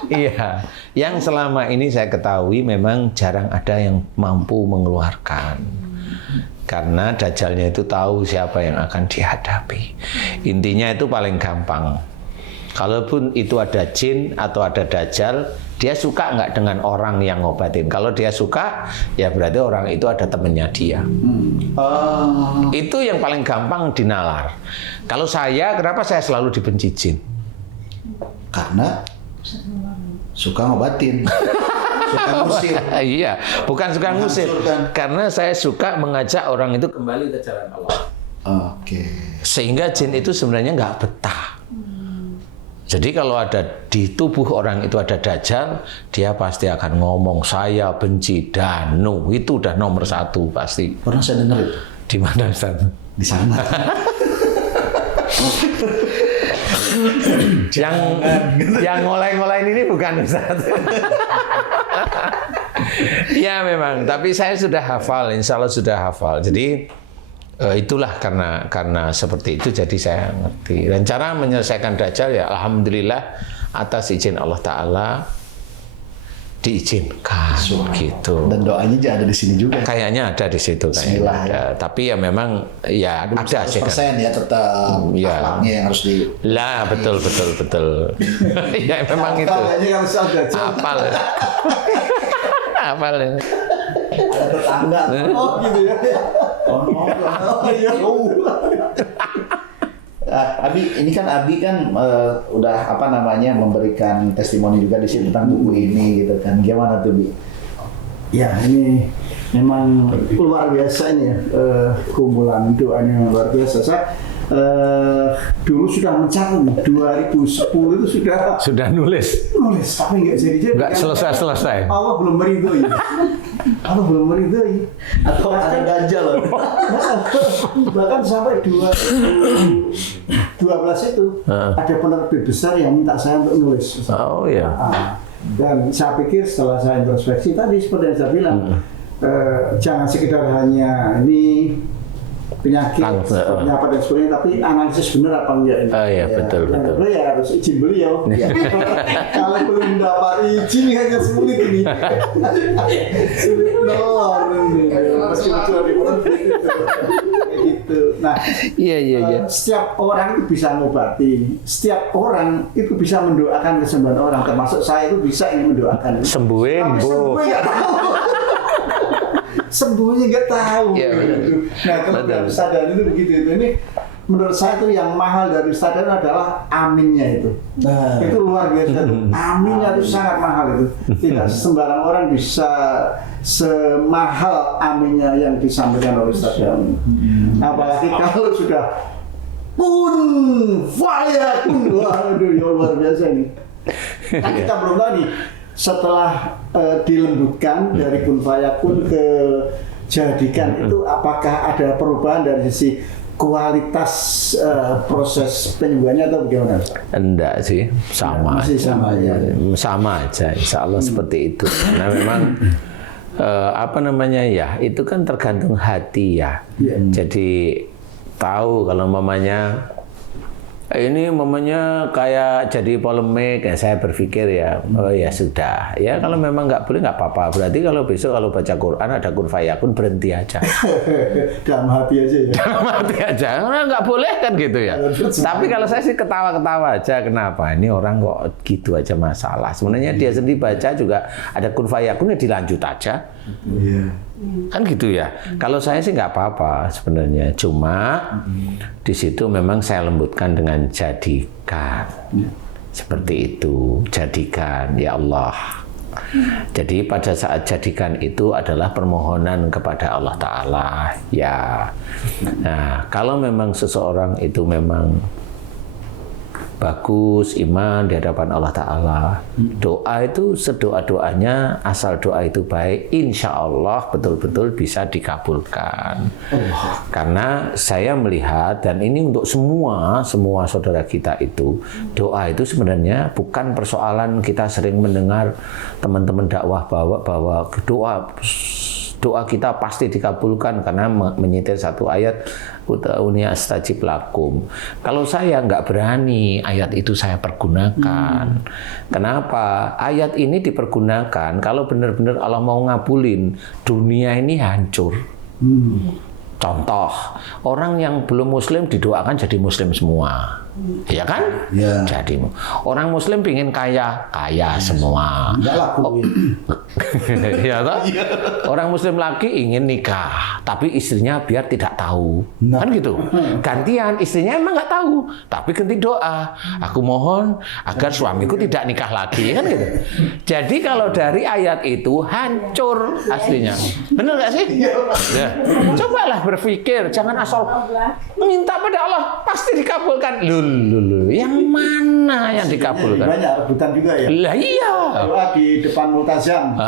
Iya, yang selama ini saya ketahui memang jarang ada yang mampu mengeluarkan. Karena Dajjalnya itu tahu siapa yang akan dihadapi. Intinya itu paling gampang. Kalaupun itu ada jin atau ada Dajjal, dia suka nggak dengan orang yang ngobatin? Kalau dia suka, ya berarti orang itu ada temennya dia. Itu yang paling gampang dinalar. Kalau saya, kenapa saya selalu dibenci jin? Karena suka ngobatin. Suka ngusir. Iya, bukan suka ngusir. Karena saya suka mengajak orang itu kembali ke jalan Allah. Oke. Sehingga jin itu sebenarnya nggak betah. Jadi kalau ada di tubuh orang itu ada Dajjal, dia pasti akan ngomong saya benci Danu. Itu udah nomor 1 pasti. Pernah saya dengar itu. Di mana Ustaz? Di sana. yang ngoleh-ngolehin ini bukan Ustaz. Ya memang, tapi saya sudah hafal, insya Allah sudah hafal. Jadi itulah karena seperti itu jadi saya ngerti. Dan cara menyelesaikan Dajjal ya alhamdulillah atas izin Allah Ta'ala diizinkan gitu. Dan doanya juga ada di sini juga. Kayaknya ada di situ kayaknya. Ya. Tapi ya memang ya ada sih. 100% ya tetap akhlaknya yang harus di. Lah betul. Ya memang itu. Apal. Apal. Ada tetangga. Oh gitu ya. Abi, ini kan Abi kan udah apa namanya memberikan testimoni juga di sini tentang buku ini gitu kan. Gimana tuh Bi? Ya ini memang luar biasa ini ya, kumpulan doanya yang luar biasa. Saya dulu sudah mencatat 2010 itu sudah nulis tapi nggak jadi. Nggak selesai. Allah belum meridhoi. Atau ada Dajjal. Bahkan sampai 2012 itu ada penerbit besar yang minta saya untuk nulis. Oh ya. Dan saya pikir setelah saya introspeksi tadi seperti yang saya bilang, jangan sekedar hanya ini penyakit, Langsung, apa dan sebagainya, tapi analisis benar apa enggak ini. Oh iya, betul. Yang ya harus izin beliau. Kalau belum dapat izin hanya sulit ini. Sulit nolor ini. Meskipun cuma di gitu. Nah, setiap orang itu bisa mengobati, setiap orang itu bisa mendoakan kesembuhan orang, termasuk saya itu bisa ini mendoakan. Sembuhin, Tapi Bu. sembuhnya nggak tahu. Sembuhnya nggak tahu. Iya, benar. Gitu. Nah, kalau Betul. dari sadar itu begitu itu. Ini menurut saya itu yang mahal dari sadar adalah aminnya itu. Itu luar biasa. Aminnya itu sangat mahal itu. Tidak sembarang orang bisa semahal aminnya yang disampaikan oleh sadar. Apalagi kalau sudah kun fayakun, waduh ya luar biasa ini. Kan kita belum tahu nih setelah dilembutkan dari kun fayakun ke jadikan itu apakah ada perubahan dari sisi kualitas proses penyembuhannya atau bagaimana? Enggak sih, sama. Masih sama ya. Sama aja, insya Allah seperti itu. Nah memang apa namanya ya, itu kan tergantung hati ya. Jadi tahu kalau mamanya ini mamanya kayak jadi polemik, ya saya berpikir ya, oh ya sudah, ya kalau memang nggak boleh nggak apa-apa. Berarti kalau besok kalau baca Quran ada kun fayakun berhenti aja. Dalam hati aja ya. Dalam hati aja, nggak boleh kan gitu ya. Tapi kalau saya sih ketawa-ketawa aja, kenapa? Ini orang kok gitu aja masalah. Sebenarnya dia sendiri baca juga ada kun fayakun ya dilanjut aja. Kan gitu ya. Kalau saya sih nggak apa-apa sebenarnya. Cuma di situ memang saya lembutkan dengan jadikan. Seperti itu, jadikan ya Allah. Jadi pada saat jadikan itu adalah permohonan kepada Allah Ta'ala ya. Nah kalau memang seseorang itu memang bagus iman di hadapan Allah Ta'ala, doa itu sedoa-doanya asal doa itu baik, insya Allah betul-betul bisa dikabulkan. Karena saya melihat, dan ini untuk semua saudara kita itu, doa itu sebenarnya bukan persoalan kita sering mendengar teman-teman dakwah bahwa doa kita pasti dikabulkan karena menyitir satu ayat Uni astajib lakum. Kalau saya nggak berani ayat itu saya pergunakan. Kenapa? Ayat ini dipergunakan kalau benar-benar Allah mau ngabulin, dunia ini hancur. Contoh, orang yang belum muslim didoakan jadi muslim semua. Iya kan? Ya. Jadi orang muslim pingin kaya semua. Nggak laku. Iya toh? Orang muslim lagi ingin nikah, tapi istrinya biar tidak tahu. Kan gitu. Gantian istrinya emang nggak tahu, tapi ganti doa. Aku mohon agar suamiku tidak nikah lagi, kan gitu. Jadi kalau dari ayat itu hancur aslinya. Benar nggak sih? Ya. Cobalah berpikir, jangan asal minta pada Allah pasti dikabulkan. Lulu, yang mana yang dikabulkan? Banyak rebutan juga ya. Lah iya. Doa di depan multazam.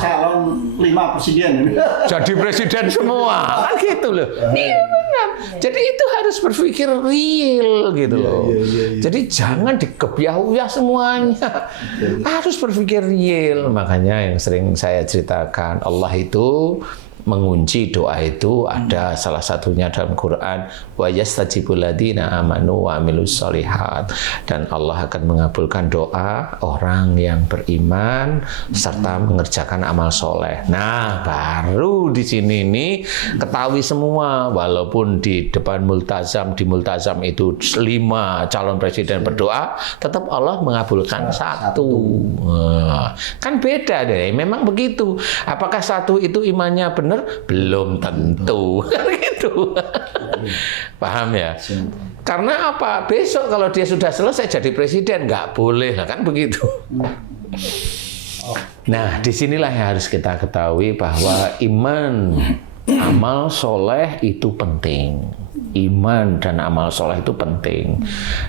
Calon 5 presiden. Jadi presiden semua. Kan gitu loh. Iya benar. Jadi itu harus berpikir real gitu loh. Jadi jangan dikebyah-uyah semuanya. Harus berpikir real. Makanya yang sering saya ceritakan, Allah itu mengunci doa itu ada salah satunya dalam Quran, wa yastajibul ladzina amanu wa amilus sholihat, dan Allah akan mengabulkan doa orang yang beriman serta mengerjakan amal soleh. Nah baru di sini nih ketahui semua, walaupun di depan multazam, di multazam itu 5 calon presiden berdoa, tetap Allah mengabulkan satu. Kan beda deh, memang begitu. Apakah satu itu imannya benar? Belum tentu. Kan gitu. Paham ya? Karena apa? Besok kalau dia sudah selesai jadi presiden, nggak boleh lah, kan begitu. Nah, disinilah yang harus kita ketahui bahwa iman, amal soleh itu penting. iman dan amal soleh itu penting.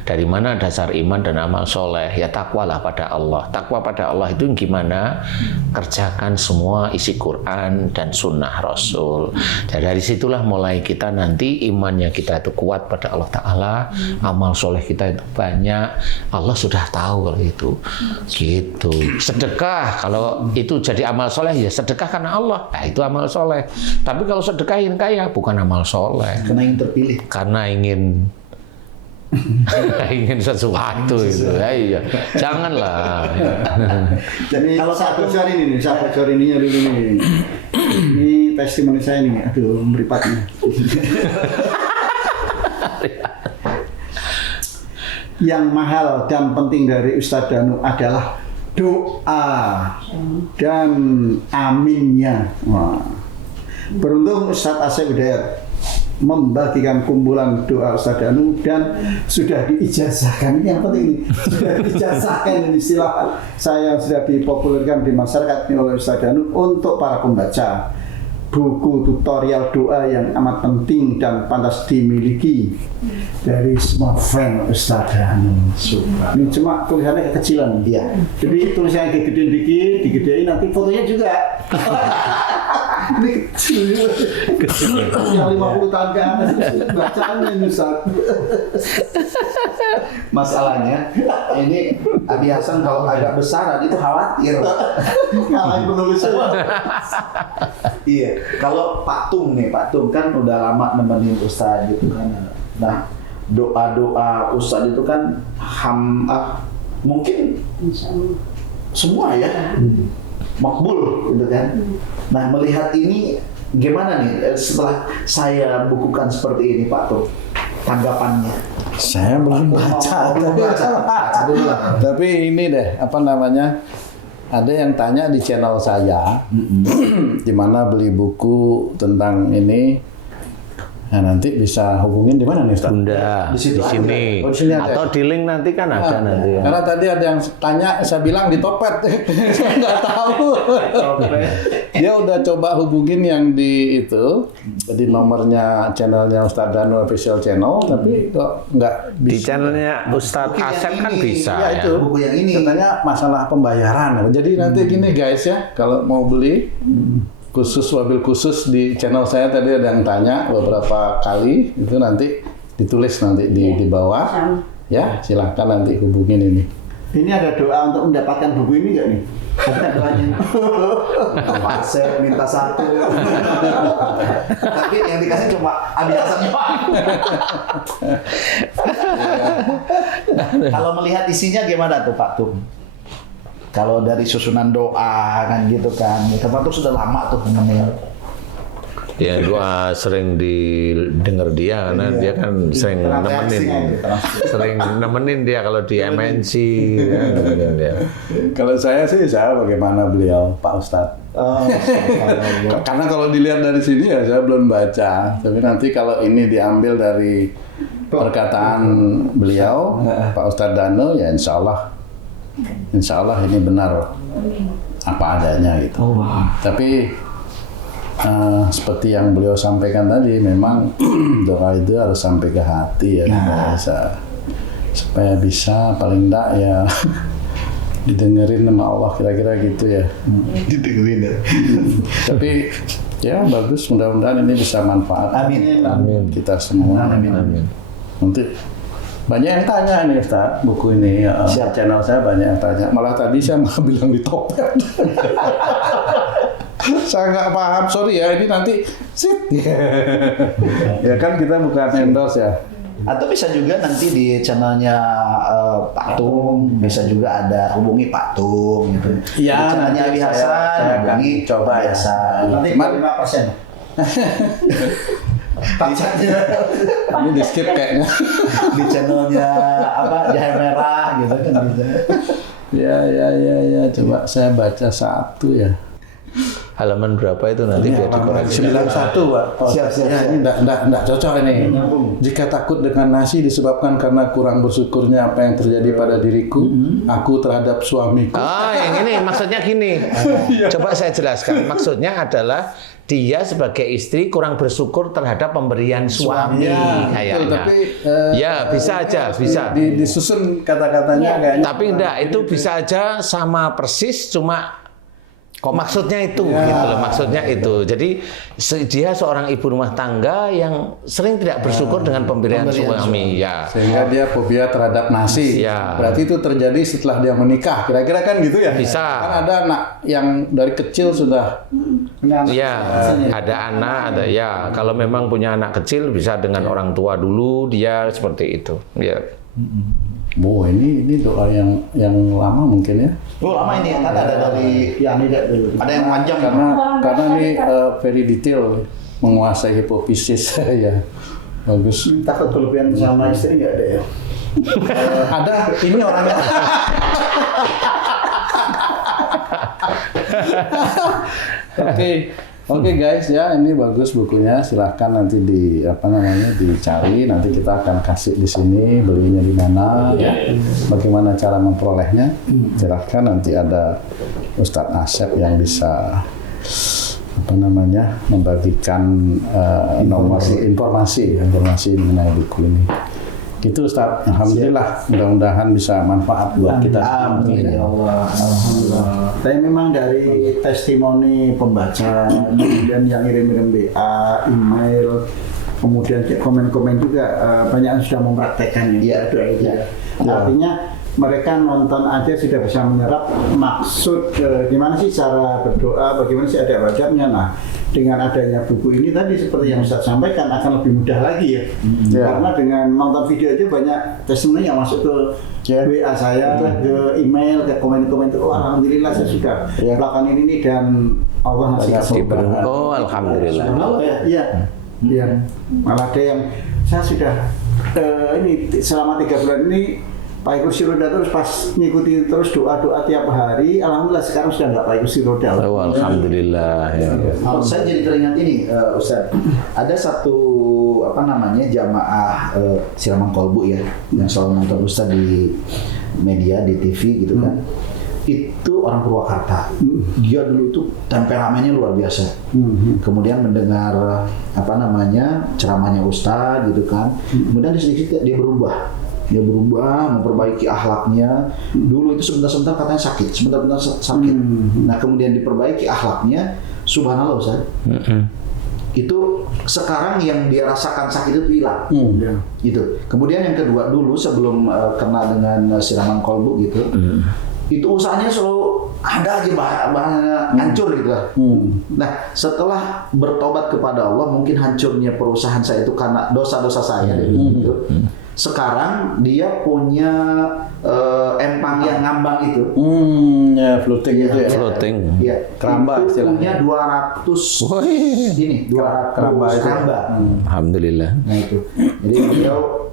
Dari mana dasar iman dan amal soleh? Ya takwalah pada Allah. Takwa pada Allah itu gimana? Kerjakan semua isi Quran dan sunnah Rasul. Jadi dari situlah mulai kita nanti imannya kita itu kuat pada Allah Ta'ala, amal soleh kita itu banyak. Allah sudah tahu kalau itu. Gitu. Sedekah, kalau itu jadi amal soleh, ya sedekah karena Allah. Nah, itu amal soleh. Tapi kalau sedekah ingin kaya, bukan amal soleh. Karena yang terpilih. Karena ingin sesuatu itu. Ya, iya. Janganlah. Jadi kalau saya bocor ini nih, saya bocor ininya dulu nih. Ini testimoni saya nih, aduh meripatnya. Yang mahal dan penting dari Ustadz Danu adalah doa dan aminnya. Wah. Beruntung Ustadz Asep Hidayat membagikan kumpulan doa Ustadz Danu dan sudah diijazahkan. Ini yang penting ini, sudah diijazahkan, ini istilah saya sudah dipopulerkan di masyarakat ini oleh Ustadz Danu untuk para pembaca buku tutorial doa yang amat penting dan pantas dimiliki dari semua fan Ustadz Danu. Ini cuma tulisannya kekecilan. Iya. Jadi tulisannya digedein dikit, digedein nanti fotonya juga. Ini kecil. Yang 50 tahun ke atas bacaannya Ustadz. Masalahnya ini Abi Hasan kalau agak besaran itu khawatir. Ngalahin penulisnya. Iya, kalau Pak Tung nih, Pak Tung kan udah lama nemenin Ustadz gitu kan. Nah, doa-doa Ustadz itu kan mungkin semua ya makbul gitu kan. Nah, melihat ini gimana nih setelah saya bukukan seperti ini Pak Tung, tanggapannya? Saya belum baca. Baca dulu lah. Tapi ini deh, apa namanya? Ada yang tanya di channel saya, di mana beli buku tentang ini. Nah, nanti bisa hubungin di mana nih, Ustaz? Bunda, Di situ di sini. Oh, di sini ada. Atau di link nanti kan ada nanti. Ya. Karena tadi ada yang tanya, saya bilang di Topet. Saya nggak tahu. Dia udah coba hubungin yang di itu, di nomornya channelnya Ustadz Danu Official Channel, tapi kok nggak bisa. Di channelnya Ustadz Buku yang Asep kan ini. bisa Ya, ya. itu Buku yang ini. katanya masalah pembayaran. Jadi nanti gini guys ya, kalau mau beli khusus wabil khusus di channel saya tadi ada yang tanya beberapa kali, itu nanti ditulis nanti di bawah. Ya, silahkan nanti hubungin ini. Ini ada doa untuk mendapatkan buku ini nggak nih? Ada doanya. Pak Asep minta satu. Tapi yang dikasih cuma Abi Hasan doang. Kalau melihat isinya gimana tuh Pak Tung? Kalau dari susunan doa kan gitu kan. Pak Tung sudah lama tuh nemenin. Ya doa sering didengar dia karena dia kan sering nemenin dia kalau di MNC ya, dia. Kalau saya sih bagaimana beliau Pak Ustadz. Karena kalau dilihat dari sini ya saya belum baca. Tapi nanti kalau ini diambil dari perkataan beliau Pak Ustadz Danu ya Insya Allah ini benar apa adanya gitu. Tapi seperti yang beliau sampaikan tadi, memang doa itu harus sampai ke hati ya, supaya bisa paling enggak ya didengerin sama Allah kira-kira gitu ya. Didengerin ya. Tapi ya bagus, mudah-mudahan ini bisa manfaat. Amin. Amin. Kita semua. Amin. Nanti banyak yang tanya nih Ustaz, buku ini channel saya banyak yang tanya. Malah tadi saya malah bilang di Topet. Saya nggak paham, sorry ya, ini nanti sit. Ya kan kita bukan endorse ya. Atau bisa juga nanti di channelnya Pak Tung, bisa juga ada hubungi Pak Tung gitu. Ya, Di channelnya nanti Abi saya Hasan, akan hubungi coba ya. Hasan. Nanti Cuman- 5%. Ini di skip kayaknya. Di channelnya Jahe Merah gitu kan bisa. Ya, coba saya baca satu ya. halaman berapa itu nanti biar dikoreksi. 91 Pak. Siap. Ya, ini enggak cocok ini. Jika takut dengan nasi disebabkan karena kurang bersyukurnya apa yang terjadi pada diriku, aku terhadap suamiku. Yang ini maksudnya gini. Coba saya jelaskan. Maksudnya adalah dia sebagai istri kurang bersyukur terhadap pemberian suami kayaknya. Betul, tapi ya bisa aja, bisa. Disusun kata-katanya kayaknya. Tapi enggak, itu bisa aja sama persis, cuma maksudnya itu, gitu loh, maksudnya itu. Jadi dia seorang ibu rumah tangga yang sering tidak bersyukur dengan pemberian suami, ya. Sehingga dia fobia terhadap nasi. Ya. Berarti itu terjadi setelah dia menikah, kira-kira kan gitu ya? Bisa. Kan ada anak yang dari kecil sudah. Ya, ada anak, ada ya. Kalau memang punya anak kecil bisa dengan orang tua dulu, dia seperti itu. Ya. Oh, ini doa yang lama mungkin ya? Oh, lama ini kan ada dari ada yang panjang Karena ini very detail, menguasai hipofisis ya. Bagus. Takut kelebihan sama istri nggak ada ya? Ada, ini orangnya. Oke guys ya, ini bagus bukunya. Silahkan nanti dicari. Nanti kita akan kasih di sini, belinya di mana, ya. Bagaimana cara memperolehnya? Silahkan, nanti ada Ustadz Asep yang bisa membagikan nomor informasi mengenai buku ini. Itu Ustaz, alhamdulillah, mudah-mudahan bisa manfaat buat kita. Amin ya Allah. Alhamdulillah. Tapi memang dari testimoni pembaca, kemudian yang ngirim-ngirim WA, email, kemudian komen-komen juga banyak yang sudah mempraktekannya. Iya, doa itu. iya. Artinya mereka nonton aja sudah bisa menyerap maksud gimana sih cara berdoa, bagaimana sih ada adabnya. Nah, dengan adanya buku ini tadi seperti yang Ustaz sampaikan akan lebih mudah lagi ya. Karena dengan nonton video aja banyak testimoni yang masuk ke WA saya, ke email, ke komen-komen itu. Oh, alhamdulillah saya sudah melakukan ini dan Allah ngasih keberkahan. Oh, alhamdulillah. Iya. Malah ada yang saya sudah ini selama 3 bulan ini Pak Iku Siroda terus pas ngikuti terus doa-doa tiap hari, alhamdulillah sekarang sudah nggak Pak Iku Siroda. Oh, alhamdulillah. Ya. Saya jadi teringat ini, Ustaz. Ada satu jamaah siraman kolbu ya, yang selalu nonton Ustaz di media, di TV gitu kan. Itu orang Purwakarta. Dia dulu itu temperamennya luar biasa. Kemudian mendengar ceramahnya Ustaz gitu kan. Kemudian sedikit dia berubah. Dia berubah, memperbaiki akhlaknya. Dulu itu sebentar-sebentar katanya sakit, sebentar-bentar sakit. Nah, kemudian diperbaiki akhlaknya, subhanallah Ustaz. Itu sekarang yang dia rasakan sakit itu hilang. Gitu. Kemudian yang kedua, dulu sebelum kena dengan siraman kolbu gitu, itu usahanya selalu ada aja bahannya hancur gitu lah. Nah, setelah bertobat kepada Allah, mungkin hancurnya perusahaan saya itu karena dosa-dosa saya gitu. Sekarang dia punya empang yang ngambang itu. Ya floating itu ya. Floating. Iya. Keramba itu istilahnya. punya 200 keramba itu. Alhamdulillah. Nah itu. Jadi beliau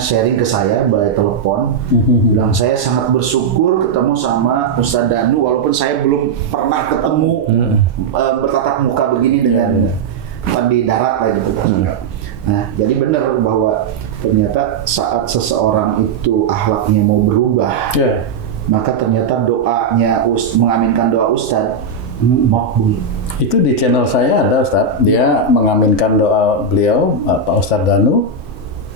sharing ke saya by telepon. Bilang saya sangat bersyukur ketemu sama Ustadz Danu walaupun saya belum pernah ketemu bertatap muka begini dengan di darat lah gitu. Nah, jadi benar bahwa ternyata saat seseorang itu akhlaknya mau berubah, maka ternyata doanya mengaminkan doa Ustadz makbul. Itu di channel saya ada Ustadz, dia mengaminkan doa beliau, Pak Ustadz Danu,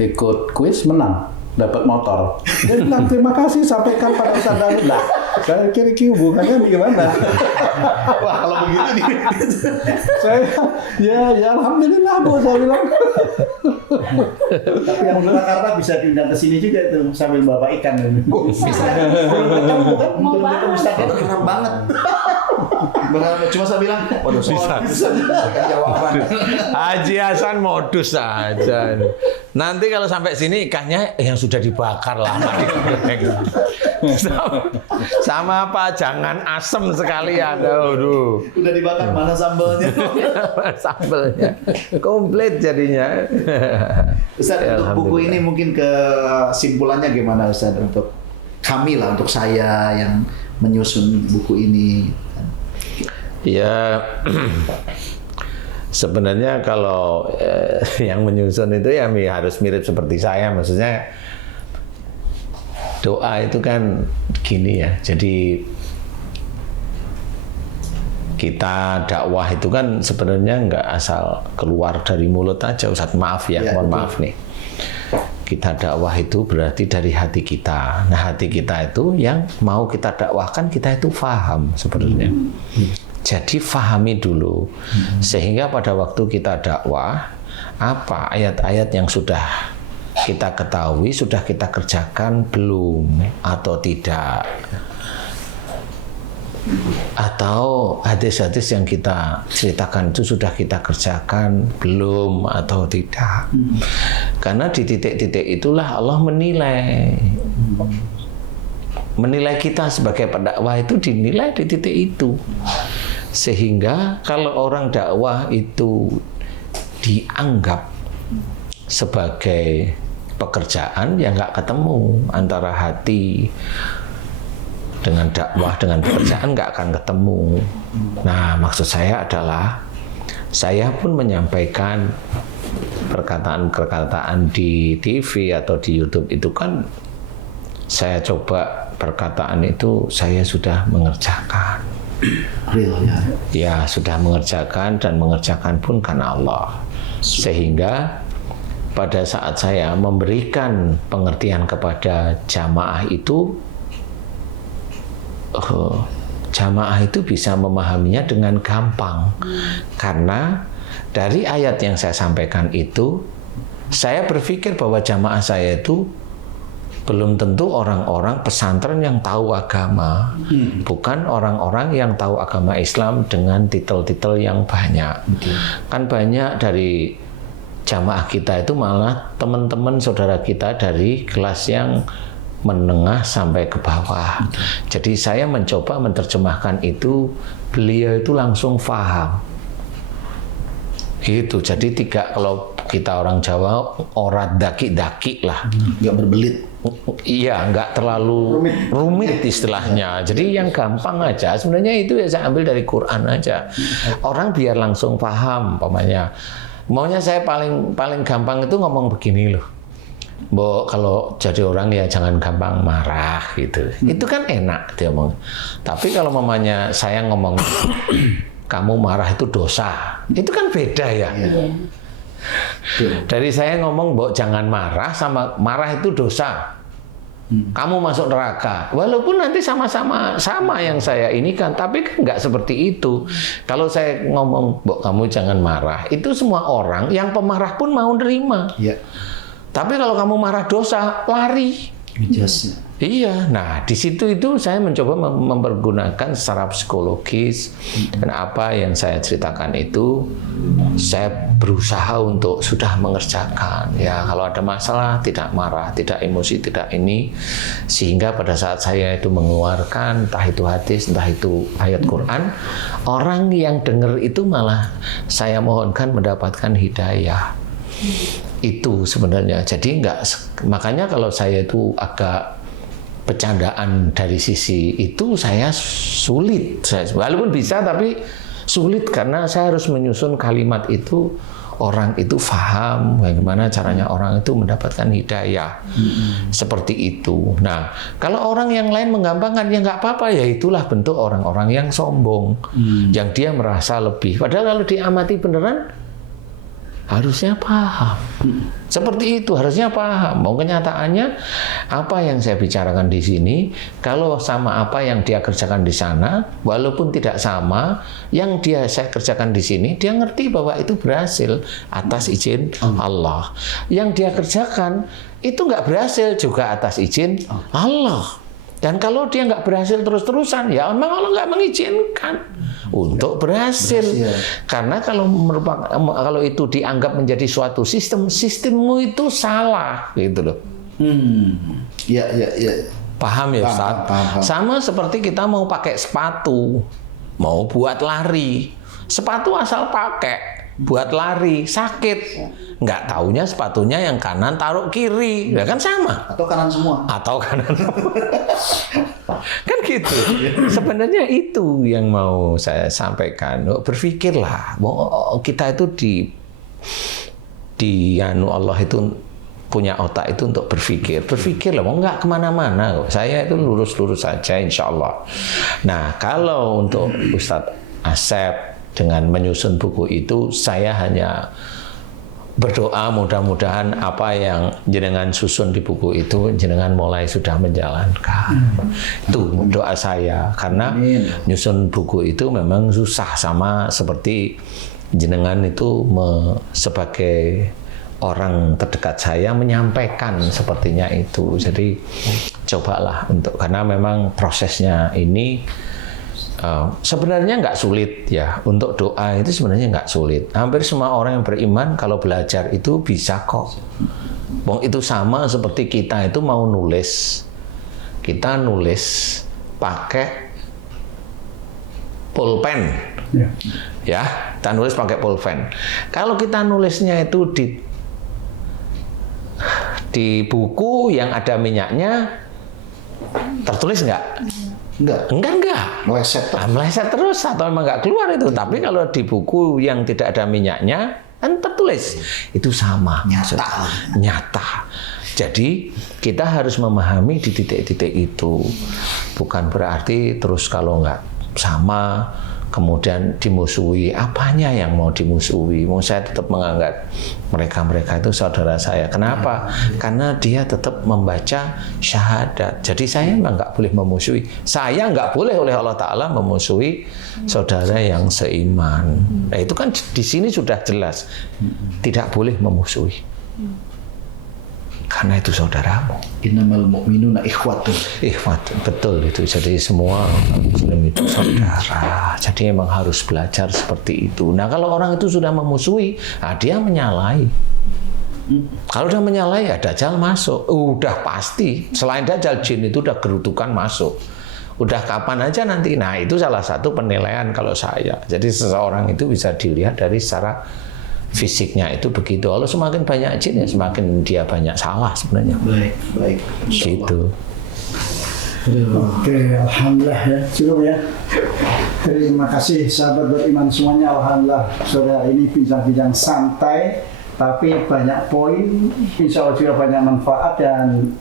ikut kuis menang, dapat motor. Dia bilang terima kasih sampaikan pada Ustadz Danu. Nah, saya kira hubungannya gimana? Wah, kalau begitu nih. Saya ya alhamdulillah Bu, saya bilang. Tapi yang Jakarta bisa diundang ke sini juga itu sambil bawa ikan. Bisa. Belum ketemu Ustadz itu harap banget. Cuma saya bilang, waduh bisa. Jawaban. Haji Hasan modus aja. Nanti kalau sampai sini ikannya yang sudah dibakar lama digoreng. Sama apa? Jangan asem sekalian. Aduh. Udah dibakar, mana sambalnya? Sambelnya komplit jadinya. Ustaz, untuk buku ini mungkin kesimpulannya gimana Ustaz untuk kami lah, untuk saya yang menyusun buku ini? Ya, sebenarnya kalau yang menyusun itu ya harus mirip seperti saya. Maksudnya doa itu kan gini ya. Jadi kita dakwah itu kan sebenarnya nggak asal keluar dari mulut aja. Ustaz, maaf ya, mohon maaf nih. Kita dakwah itu berarti dari hati kita. Nah, hati kita itu yang mau kita dakwahkan, kita itu faham sebenarnya. Jadi fahami dulu. Sehingga pada waktu kita dakwah, apa ayat-ayat yang sudah kita ketahui, sudah kita kerjakan belum atau tidak? Atau hadis-hadis yang kita ceritakan itu sudah kita kerjakan belum atau tidak? Karena di titik-titik itulah Allah menilai kita sebagai pendakwah itu dinilai di titik itu. Sehingga kalau orang dakwah itu dianggap sebagai pekerjaan, ya nggak ketemu antara hati dengan dakwah, dengan pekerjaan nggak akan ketemu. Nah, maksud saya adalah saya pun menyampaikan perkataan-perkataan di TV atau di YouTube itu kan saya coba perkataan itu saya sudah mengerjakan. Real ya. Ya, sudah mengerjakan dan mengerjakan pun karena Allah. Sehingga pada saat saya memberikan pengertian kepada jamaah itu, jamaah itu bisa memahaminya dengan gampang. Karena dari ayat yang saya sampaikan itu, saya berpikir bahwa jamaah saya itu belum tentu orang-orang pesantren yang tahu agama, bukan orang-orang yang tahu agama Islam dengan titel-titel yang banyak. Kan banyak dari jamaah kita itu malah teman-teman saudara kita dari kelas yang menengah sampai ke bawah. Jadi saya mencoba menerjemahkan itu, beliau itu langsung paham. Itu jadi kalau kita orang Jawa orat daki-daki lah. Nggak berbelit. Iya, nggak terlalu rumit istilahnya. Jadi yang gampang aja. Sebenarnya itu ya saya ambil dari Quran aja. Orang biar langsung paham, umpamanya. Maunya saya paling gampang itu ngomong begini loh. Bo, kalau jadi orang ya jangan gampang marah gitu. Itu kan enak dia ngomong. Tapi kalau mamanya saya ngomong kamu marah itu dosa, itu kan beda ya. Dari saya ngomong bo jangan marah sama marah itu dosa. Kamu masuk neraka. Walaupun nanti sama-sama sama yang saya ini kan, tapi kan nggak seperti itu. Kalau saya ngomong bo kamu jangan marah, itu semua orang yang pemarah pun mau nerima. Iya. Tapi kalau kamu marah dosa, lari. Ngejasnya. Iya, nah di situ itu saya mencoba mempergunakan secara psikologis dan apa yang saya ceritakan itu saya berusaha untuk sudah mengerjakan. Ya kalau ada masalah tidak marah, tidak emosi, tidak ini, sehingga pada saat saya itu mengeluarkan entah itu hadis, entah itu ayat Quran, orang yang dengar itu malah saya mohonkan mendapatkan hidayah. Itu sebenarnya. Jadi makanya kalau saya itu agak bercandaan dari sisi itu saya sulit. Walaupun bisa tapi sulit karena saya harus menyusun kalimat itu orang itu faham bagaimana caranya orang itu mendapatkan hidayah. Seperti itu. Nah, kalau orang yang lain menggampangkan ya nggak apa-apa, ya itulah bentuk orang-orang yang sombong. Yang dia merasa lebih. Padahal kalau diamati beneran harusnya paham. Seperti itu harusnya paham. Mau kenyataannya apa yang saya bicarakan di sini kalau sama apa yang dia kerjakan di sana, walaupun tidak sama yang saya kerjakan di sini, dia ngerti bahwa itu berhasil atas izin Allah. Yang dia kerjakan itu nggak berhasil juga atas izin Allah. Dan kalau dia nggak berhasil terus-terusan, ya memang Allah nggak mengizinkan untuk berhasil. Karena kalau itu dianggap menjadi suatu sistemmu itu salah, gitu loh. Ya. Paham ya, Ustaz? Paham. Sama seperti kita mau pakai sepatu, mau buat lari, sepatu asal pakai. Buat lari sakit, nggak taunya sepatunya yang kanan taruh kiri, ya kan sama. Atau kanan semua. Atau kanan. Kan gitu. Sebenarnya itu yang mau saya sampaikan. Berpikirlah bahwa kita itu di Allah itu punya otak itu untuk berpikirlah, mau nggak kemana-mana kok. Saya itu lurus-lurus saja, insya Allah. Nah, kalau untuk Ustadz Asep dengan menyusun buku itu, saya hanya berdoa mudah-mudahan apa yang jenengan susun di buku itu jenengan mulai sudah menjalankan. Itu doa saya, karena nyusun buku itu memang susah, sama seperti jenengan itu sebagai orang terdekat saya menyampaikan sepertinya itu. Jadi cobalah karena memang prosesnya ini sebenarnya nggak sulit ya. Untuk doa itu sebenarnya nggak sulit. Hampir semua orang yang beriman kalau belajar itu bisa kok. Wong itu sama seperti kita itu mau nulis. Kita nulis pakai pulpen. Ya, kita nulis pakai pulpen. Kalau kita nulisnya itu di buku yang ada minyaknya, tertulis nggak? Enggak. Meleset terus atau memang nggak keluar itu. Tapi kalau di buku yang tidak ada minyaknya, kan tertulis. Itu sama. Nyata. Jadi kita harus memahami di titik-titik itu. Bukan berarti terus kalau nggak sama, kemudian dimusuhi. Apanya yang mau dimusuhi? Mau saya tetap menganggap mereka itu saudara saya. Kenapa? Karena dia tetap membaca syahadat. Jadi saya memang nggak boleh memusuhi. Saya nggak boleh oleh Allah Ta'ala memusuhi saudara yang seiman. Nah itu kan di sini sudah jelas. Tidak boleh memusuhi. Karena itu saudaramu. Innamal mu'minuna ikhwatun. Ikhwatun, betul itu. Jadi semua muslim itu saudara. Jadi memang harus belajar seperti itu. Nah kalau orang itu sudah memusuhi, dia menyalahi. Kalau udah menyalahi, ya Dajjal masuk. Udah pasti. Selain Dajjal, jin itu udah gerutukan masuk. Udah kapan aja nanti. Nah itu salah satu penilaian kalau saya. Jadi seseorang itu bisa dilihat dari secara fisiknya itu begitu. Kalau semakin banyak jin ya semakin dia banyak salah sebenarnya. Baik. Gitu. Oke, alhamdulillah ya, cukup ya. Terima kasih sahabat beriman semuanya. Alhamdulillah, saudara ini bincang-bincang santai, tapi banyak poin. Insya Allah juga banyak manfaat, dan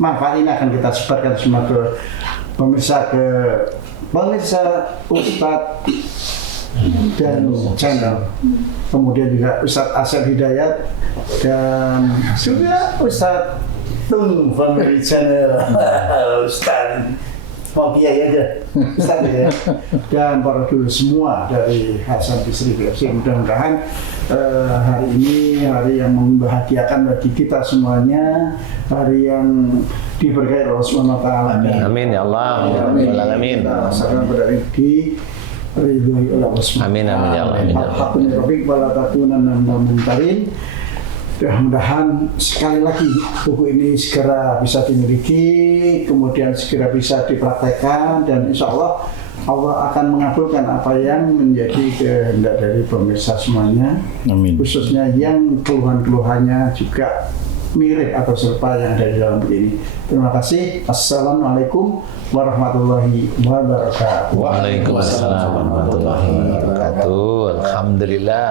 manfaat ini akan kita sebarkan semua ke pemirsa Ustadz dan channel. Kemudian juga Ustadz Asep Hidayat dan juga Ustadz Tung Family Channel. Ustadz mau kiai aja, Ustadz ya. Dan para dulu semua dari Hasan Bisri BFC. Mudah-mudahan hari ini hari yang membahagiakan bagi kita semuanya, hari yang diberkahi Allah Subhanahu wa taala. Amin ya Allah. Amin. Salam pada di ridhoi Allah Subhanahu. Amin ya Allah. Mudah-mudahan sekali lagi buku ini segera bisa dimiliki, kemudian segera bisa dipraktekkan, dan insya Allah Allah akan mengabulkan apa yang menjadi kehendak dari pemirsa semuanya. Amin. Khususnya yang keluhan-keluhannya juga mirip atau serupa yang ada di dalam buku ini. Terima kasih. Assalamualaikum warahmatullahi wabarakatuh. Waalaikumsalam warahmatullahi wabarakatuh. Alhamdulillah.